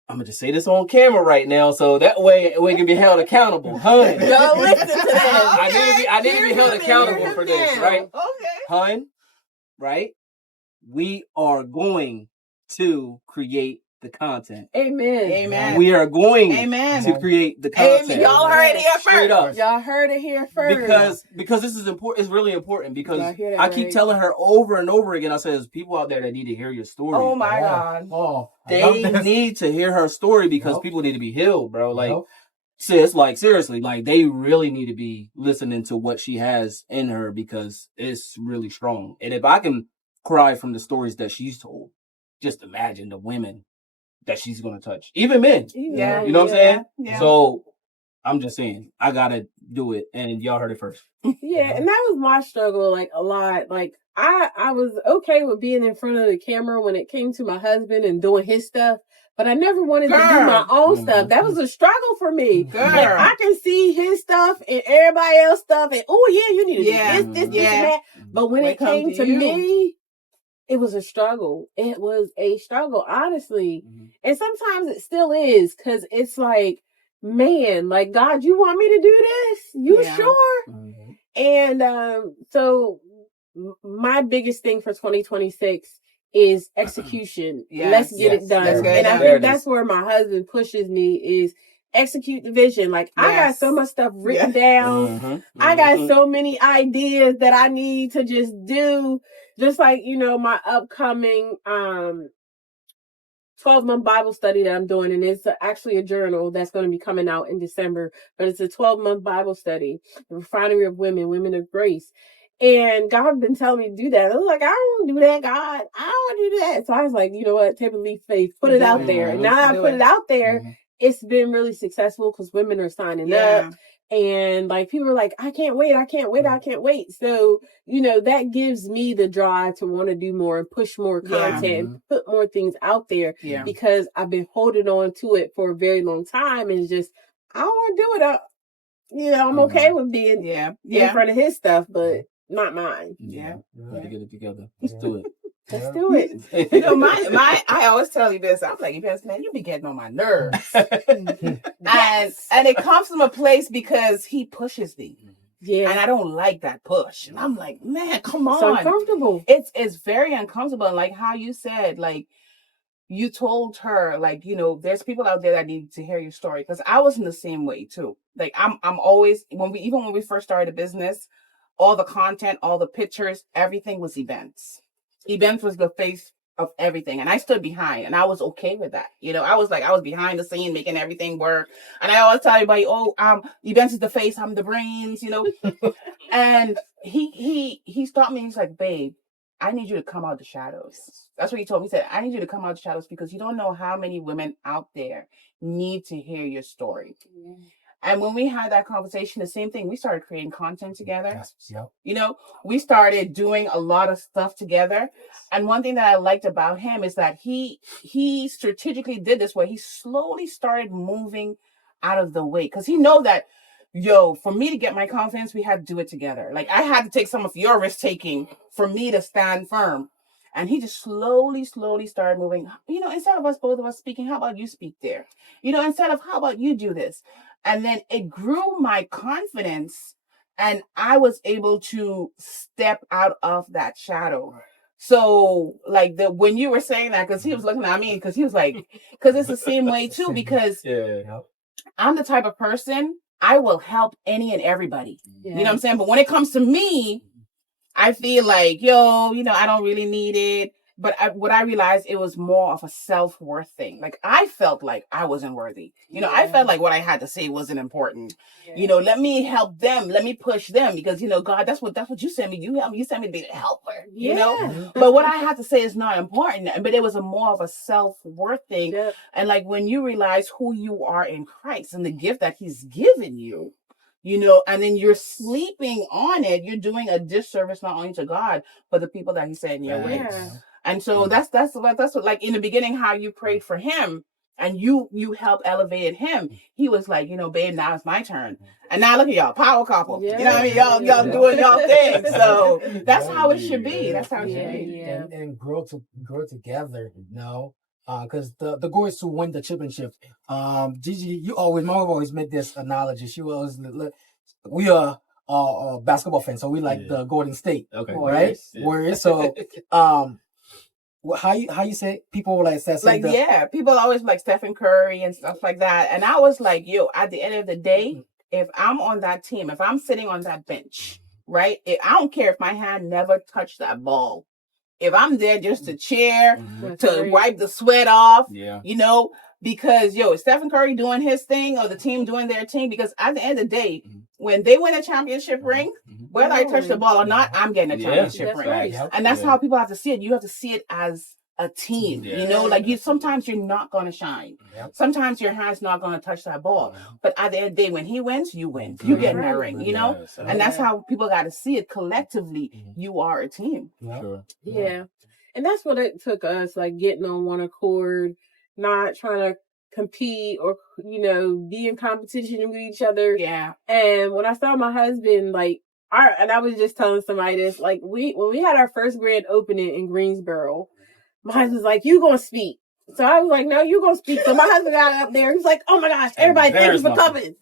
I'm going to just say this on camera right now, so that way we can be held accountable. Hun. Don't listen to that. I need to be held accountable for this, right? Okay. Hun, right? We are going to create the content. Amen. We are going to create the content. Amen. Y'all heard it here first. Y'all heard it here first. Because this is important. It's really important, because I keep telling her over and over again. I said, there's people out there that need to hear your story. Oh my God. They need to hear her story, because people need to be healed, bro. Like, sis, like, seriously, like, they really need to be listening to what she has in her, because it's really strong. And if I can cry from the stories that she's told, just imagine the women that she's going to touch. Even men. Yeah. You know what I'm saying? Yeah. So I'm just saying, I got to do it. And y'all heard it first. Yeah. And that was my struggle, like, a lot. Like, I was okay with being in front of the camera when it came to my husband and doing his stuff, but I never wanted to do my own stuff. That was a struggle for me. Like, I can see his stuff and everybody else's stuff, and you need to do this, and that. But when it came to me, it was a struggle. It was a struggle, honestly. Mm-hmm. And sometimes it still is, because it's like, man, like, God, you want me to do this? You sure? Mm-hmm. And so my biggest thing for 2026 is execution. Let's get it done. And I think that's where my husband pushes me, is execute the vision. Like, I got so much stuff written down. Mm-hmm. I got so many ideas that I need to just do. Just like, my upcoming 12-month Bible study that I'm doing, and it's actually a journal that's going to be coming out in December, but it's a 12-month Bible study, the refinery of women of grace. And God has been telling me to do that. I was like, I don't want to do that, God. I don't want to do that. So I was like, you know what? Take a leap of faith, put it out there. And now I put it out there. It's been really successful, because women are signing up. And like, people are like, I can't wait. So, that gives me the drive to want to do more and push more content, put more things out there, because I've been holding on to it for a very long time. And it's just, I don't want to do it. I'm okay with being in front of his stuff, but not mine. Yeah. We have to get it together. Let's do it. Let's do it. You know, I always tell you this. I'm like, man, you be getting on my nerves. And it comes from a place because he pushes me. Yeah. And I don't like that push. And I'm like, man, come on. It's uncomfortable. It's very uncomfortable. And like how you said, like, you told her, like, you know, there's people out there that need to hear your story. Because I was in the same way too. Like I'm always, when we first started a business, all the content, all the pictures, everything was events. Events was the face of everything. And I stood behind and I was okay with that. You know, I was behind the scene making everything work. And I always tell everybody, events is the face, I'm the brains, you know. And he stopped me and he's like, babe, I need you to come out the shadows. That's what he told me. He said, I need you to come out the shadows because you don't know how many women out there need to hear your story. Yeah. And when we had that conversation, the same thing, we started creating content together. Yes, yep. You know, we started doing a lot of stuff together. And one thing that I liked about him is that he strategically did this where he slowly started moving out of the way. Because he know that, for me to get my confidence, we had to do it together. Like I had to take some of your risk taking for me to stand firm. And he just slowly started moving. You know, instead of both of us speaking, how about you speak there? You know, instead of how about you do this? And then it grew my confidence and I was able to step out of that shadow. So like when you were saying that, because he was looking at me, because he was like, because it's the same way too, because I'm the type of person, I will help any and everybody. Yeah. You know what I'm saying? But when it comes to me, I feel like, I don't really need it. But what I realized, it was more of a self-worth thing. Like I felt like I wasn't worthy. You know, I felt like what I had to say wasn't important. Yeah. You know, let me help them. Let me push them because, God, that's what you sent me. You help me. You sent me to be a helper, you know? But what I had to say is not important. But it was more of a self-worth thing. Yeah. And like when you realize who you are in Christ and the gift that he's given you, and then you're sleeping on it, you're doing a disservice not only to God, but the people that he sent in your way. Yeah. And so that's what, like in the beginning, how you prayed for him and you helped elevate him. He was like, babe, now it's my turn. And now look at y'all, power couple. Yeah. You know what I mean? Y'all doing y'all thing. So that's how it should be. That's how it should be. Yeah. And grow together, because the goal is to win the championship. Gigi, my mom always made this analogy. She was, we are basketball fans, so we like the Golden State, right? Yeah. Warriors. So, how you say people like people always like Stephen Curry and stuff like that. And I was like, at the end of the day, if I'm on that team, if I'm sitting on that bench, right? I don't care if my hand never touched that ball. If I'm there just to cheer, to wipe the sweat off, because Stephen Curry doing his thing or the team doing their thing, because at the end of the day, when they win a championship ring, whether I touch the ball or not, I'm getting a championship ring. Right. And that's how people have to see it. You have to see it as a team, sometimes you're not going to shine. Yep. Sometimes your hand's not going to touch that ball. But at the end of the day, when he wins, you win. You get in that ring, And that's how people got to see it collectively. You are a team. Yep. Sure. Yeah. And that's what it took us, like getting on one accord, not trying to compete or, be in competition with each other. Yeah. And when I saw my husband, and I was just telling somebody this, when we had our first grand opening in Greensboro, my husband's like, you gonna speak. So I was like, no, you gonna speak. So my husband got up there. He's like, oh my gosh, everybody, thank you for coming.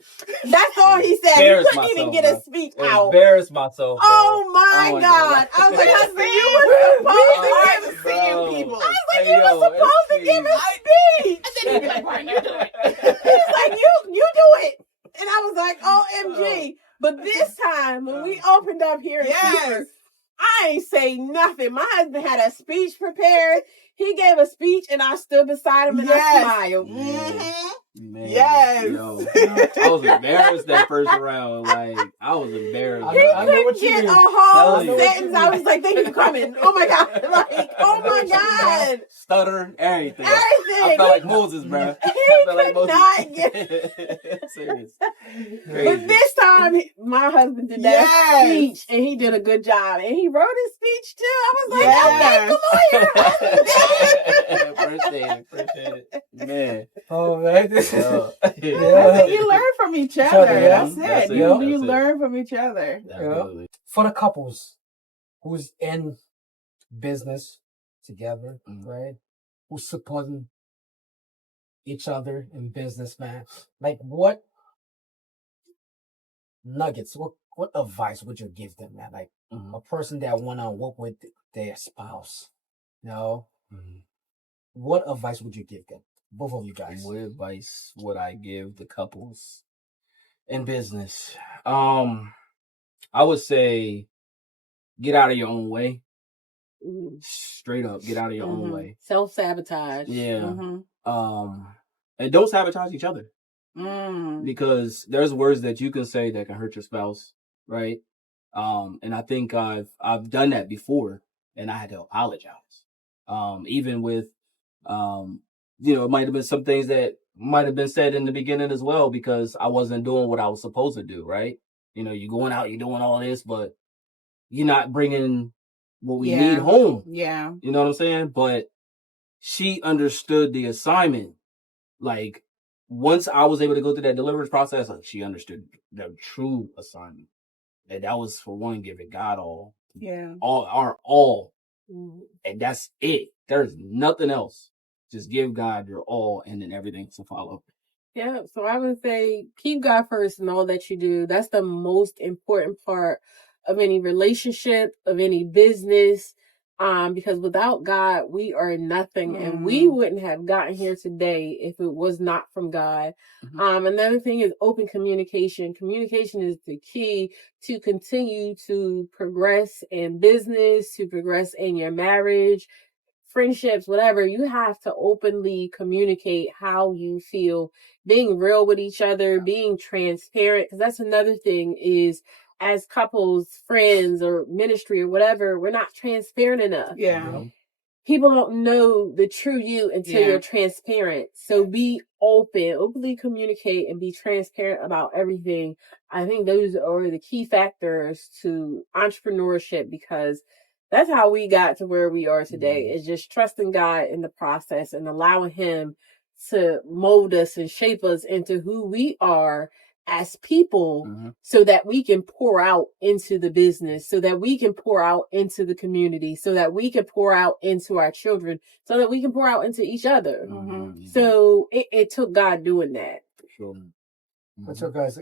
That's all he said. He couldn't even get a speech out. Embarrass myself. Oh my God. I was like, husband, you were supposed to give a speech. People. I was like, you were supposed to give a speech. And then he'd be like, Brian, you do it. He's like, you do it. And I was like, OMG. But this time, when we opened up here in Cooper, I ain't say nothing. My husband had a speech prepared. He gave a speech, and I stood beside him, and I smiled. Man, yes. I was embarrassed that first round. I was embarrassed. He couldn't get a whole sentence. I was like, thank you for coming. Oh, my God. Oh, my God. Stuttering, everything. I felt like Moses, bro. He could not get serious. But this time, my husband did that speech, and he did a good job. And he wrote his speech, too. I was like, okay, come on here. Appreciate it. Man. Oh, man. You learn from each other. That's it. You learn from each other. For the couples who's in business together, right? Who's supporting each other in business, man. Like, what nuggets, what advice would you give them, man? Like, a person that wanna work with their spouse, you know? What advice would you give them? Both of you guys. What advice would I give the couples in business? I would say get out of your own way. Straight up, get out of your own way. Self-sabotage. Yeah. And don't sabotage each other. Because there's words that you can say that can hurt your spouse, right? And I think I've done that before, and I had to apologize. Even with, it might have been some things that might have been said in the beginning as well, because I wasn't doing what I was supposed to do, right? You're going out, you're doing all this, but you're not bringing what we need home. Yeah. You know what I'm saying? But she understood the assignment. Like, once I was able to go through that deliverance process, she understood the true assignment. And that was, for one, giving God all. Yeah. All. And that's it. There's nothing else. Just give God your all, and then everything to follow. Yeah, so I would say keep God first in all that you do. That's the most important part of any relationship, of any business. Because without God, we are nothing, and we wouldn't have gotten here today if it was not from God. Another thing is open communication. Communication is the key to continue to progress in business, to progress in your marriage, friendships, whatever. You have to openly communicate how you feel, being real with each other, being transparent. Because that's another thing is, as couples, friends, or ministry or whatever, we're not transparent enough. Yeah. People don't know the true you until you're transparent. So be openly communicate and be transparent about everything. I think those are the key factors to entrepreneurship, because that's how we got to where we are today, is just trusting God in the process and allowing Him to mold us and shape us into who we are as people, so that we can pour out into the business, so that we can pour out into the community, so that we can pour out into our children, so that we can pour out into each other. So it took God doing that. For sure. What's your guys'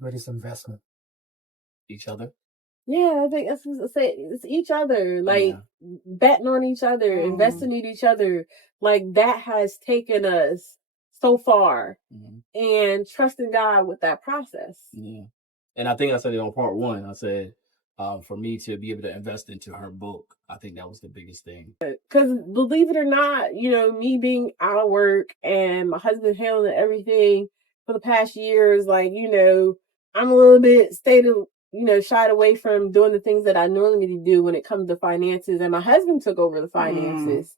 greatest investment? Each other. Yeah, I think it's each other, like betting on each other, investing in each other. Like, that has taken us so far, and trusting God with that process. Yeah. And I think I said it on part one. I said, for me to be able to invest into her book, I think that was the biggest thing. Because believe it or not, me being out of work and my husband handling everything for the past years, like, I'm a little bit shied away from doing the things that I normally do when it comes to finances. And my husband took over the finances.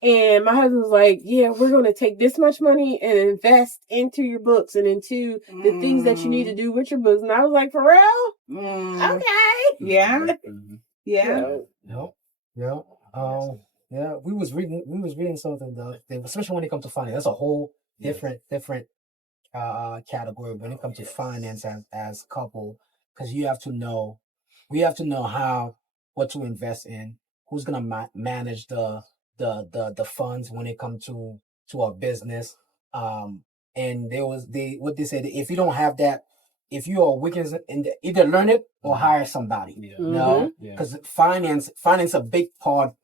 And my husband was like, yeah, we're going to take this much money and invest into your books and into the things that you need to do with your books. And I was like, for real? Okay. Yeah. Yeah. We was reading something though, especially when it comes to finance. That's a whole different category when it comes to finance as couple, because we have to know what to invest in, who's gonna manage the funds when it comes to a business. And what they said, if you don't have that, if you are weakness in either learn it or hire somebody. No, because finance a big part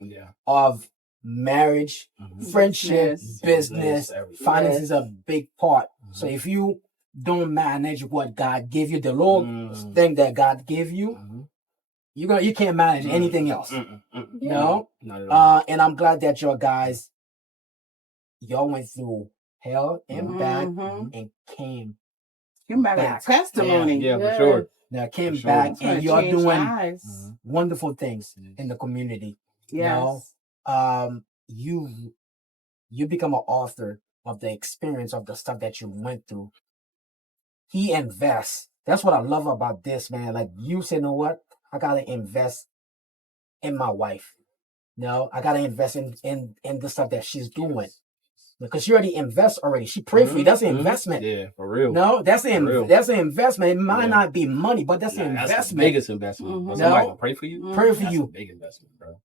of marriage, friendship, business. Finance is a big part. So if you don't manage what God gave you, the little thing that God gave you, you can't manage anything else. No, and I'm glad that y'all went through hell and back and came back. Testimony. Yeah, for sure. Now came back, and you're doing wonderful things in the community. Yes. You become an author of the experience of the stuff that you went through. He invests. That's what I love about this, man. Like, you say, you know what? I gotta invest in my wife. No, I gotta invest in the stuff that she's doing. Because she already invests already. She prayed for you. That's an investment. Yeah, for real. No, that's an investment. It might not be money, but that's an investment. That's the biggest investment. Somebody will pray for you. Pray for That's you. a big investment, bro.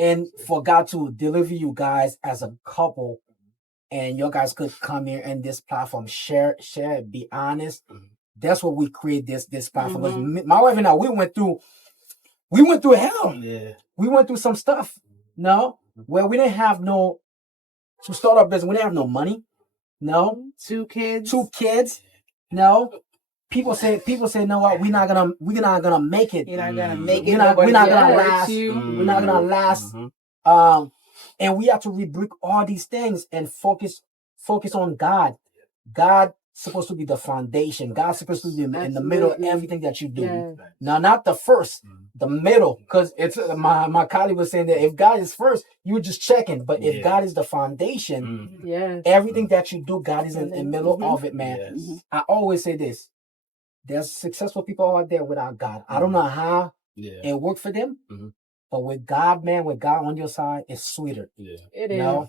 and for God to deliver you guys as a couple, and you guys could come here and this platform, share, be honest. That's what we create this platform. Mm-hmm. My wife and I, we went through hell. Yeah. We went through some stuff. No, where we didn't have to start our business. We didn't have no money. No. 2 kids. No. People say, no, what? We're not gonna make it. You're not gonna make it. We're not gonna last. You. We're not gonna last. And we have to rebuke all these things and focus on God. God supposed to be the foundation. God's supposed to be in the middle of everything that you do. Yeah. Now, not the first, the middle. Because it's my colleague was saying that if God is first, you're just checking. But if God is the foundation, everything that you do, God is in the middle of it, man. Yes. I always say this. There's successful people out there without God. I don't know how it worked for them. But with God, man, with God on your side, it's sweeter. Yeah. It is.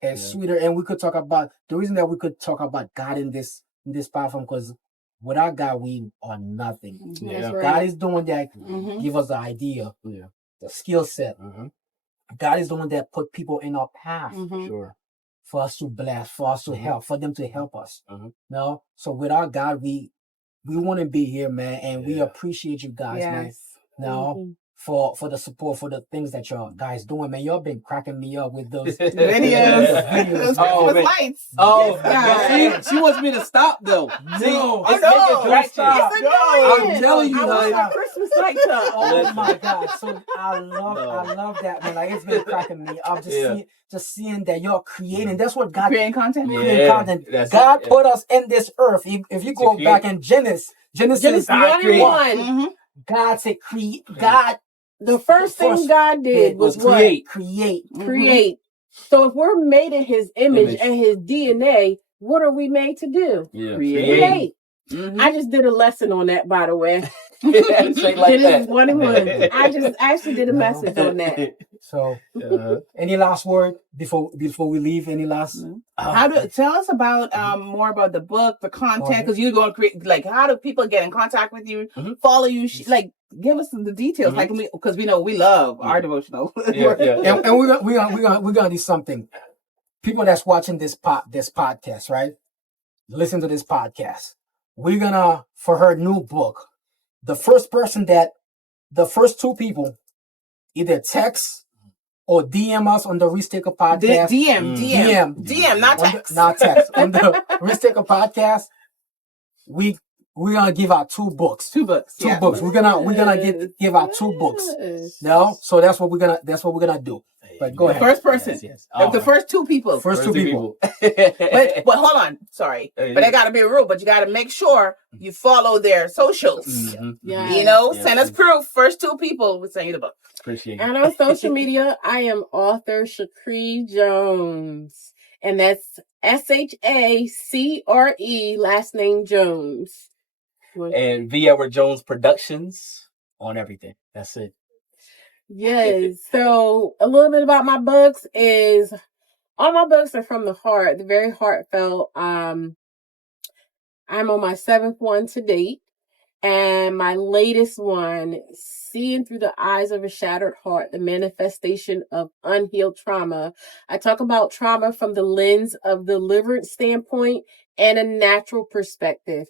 It's sweeter. And we could talk about the reason that we could talk about God in this platform, because without God, we are nothing. Yeah. Right. God is the one that give us the idea, the skill set. God is the one that put people in our path. Sure. For us to bless, for us to help, for them to help us. No? So without God, we wouldn't be here, man. And we appreciate you guys, man. No? For the support, for the things that y'all guys doing, man. Y'all been cracking me up with those videos. Those lights. She wants me to stop though. No, I'm telling you, like Christmas light up. Oh my God! So I love that, man. Like, it's been cracking me up just seeing that y'all creating. That's what God creating content. Creating content. God put us in this earth. If you go back in Genesis 1:1. God said God. The first thing God did was create. Create. So if we're made in His image and His DNA, what are we made to do? Yeah. Create. I just did a lesson on that, by the way. Genesis 1:1. I just actually did a message on that. So, any last word before we leave? Any last? Tell us about more about the book, the content, because you're going to create. Like, how do people get in contact with you, follow you? Like, give us the details, like, because we know we love our devotional. And we're gonna do something. People that's watching this podcast, right? Listen to this podcast. We're gonna, for her new book, the first 2 people, either text or DM us on the Risk Taker podcast. DM, not text. Not text. On the Risk Taker podcast, we're gonna give out 2 books. 2 books. 2 books. We're gonna give out 2 books. No, so that's what we're gonna do. But go ahead. First person. Yes. The first 2 people. First 2 people. but hold on. Sorry. But I gotta be real, but you gotta make sure you follow their socials. Send us proof. First 2 people will send you the book. Appreciate it. And on social media, I am author Shacre Jones. And that's SHACRE, last name Jones. And V. Edward Jones Productions on everything. That's it. Yes. So a little bit about my books is all my books are from the heart, the very heartfelt. I'm on my 7th one to date. And my latest one, Seeing Through the Eyes of a Shattered Heart, the manifestation of unhealed trauma. I talk about trauma from the lens of the deliverance standpoint and a natural perspective.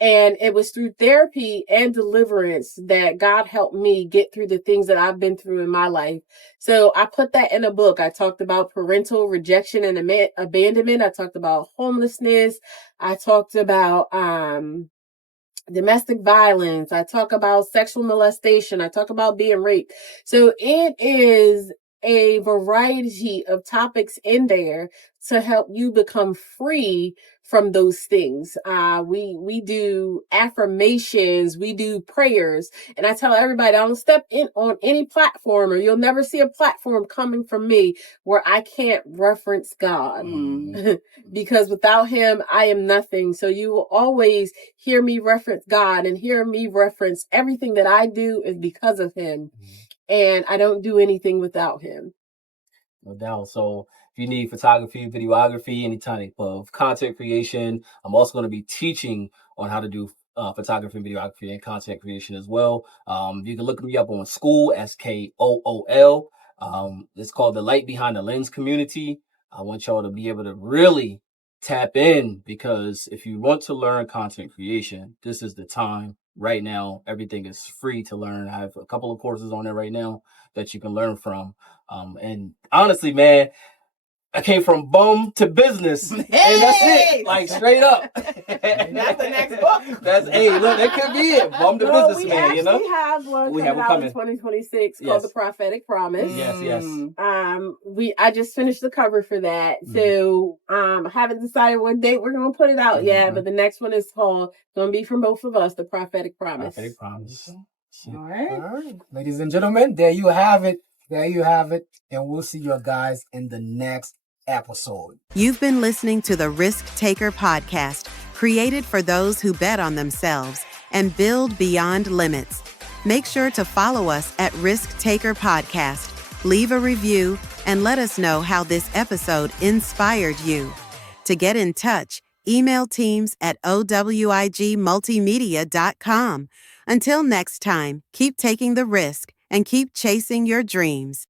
And it was through therapy and deliverance that God helped me get through the things that I've been through in my life. So I put that in a book. I talked about parental rejection and abandonment. I talked about homelessness. I talked about domestic violence. I talk about sexual molestation. I talk about being raped. So it is a variety of topics in there to help you become free from those things. We do affirmations, we do prayers, and I tell everybody, I don't step in on any platform, or you'll never see a platform coming from me where I can't reference God. Because without Him, I am nothing. So you will always hear me reference God and hear me reference everything that I do is because of Him. And I don't do anything without Him. No doubt. So if you need photography, videography, any type of content creation, I'm also going to be teaching on how to do photography, videography, and content creation as well. You can look me up on School, SKOOL. It's called the Light Behind the Lens community. I want y'all to be able to really tap in, because if you want to learn content creation, this is the time. Right now, everything is free to learn. I have a couple of courses on there right now that you can learn from. And honestly, man, I came from bum to business, and that's it. Like, straight up. That's the next book. Look, that could be it. Bum to businessman, you know? We have one coming out in 2026 called The Prophetic Promise. Yes. I just finished the cover for that. So, I haven't decided what date we're going to put it out yet, but the next one is going to be from both of us, The Prophetic Promise. Prophetic Promise. All right. Ladies and gentlemen, there you have it. And we'll see you guys in the next episode. You've been listening to the Risk Taker Podcast, created for those who bet on themselves and build beyond limits. Make sure to follow us at Risk Taker Podcast, leave a review, and let us know how this episode inspired you. To get in touch, email teams at owigmultimedia.com. Until next time, keep taking the risk and keep chasing your dreams.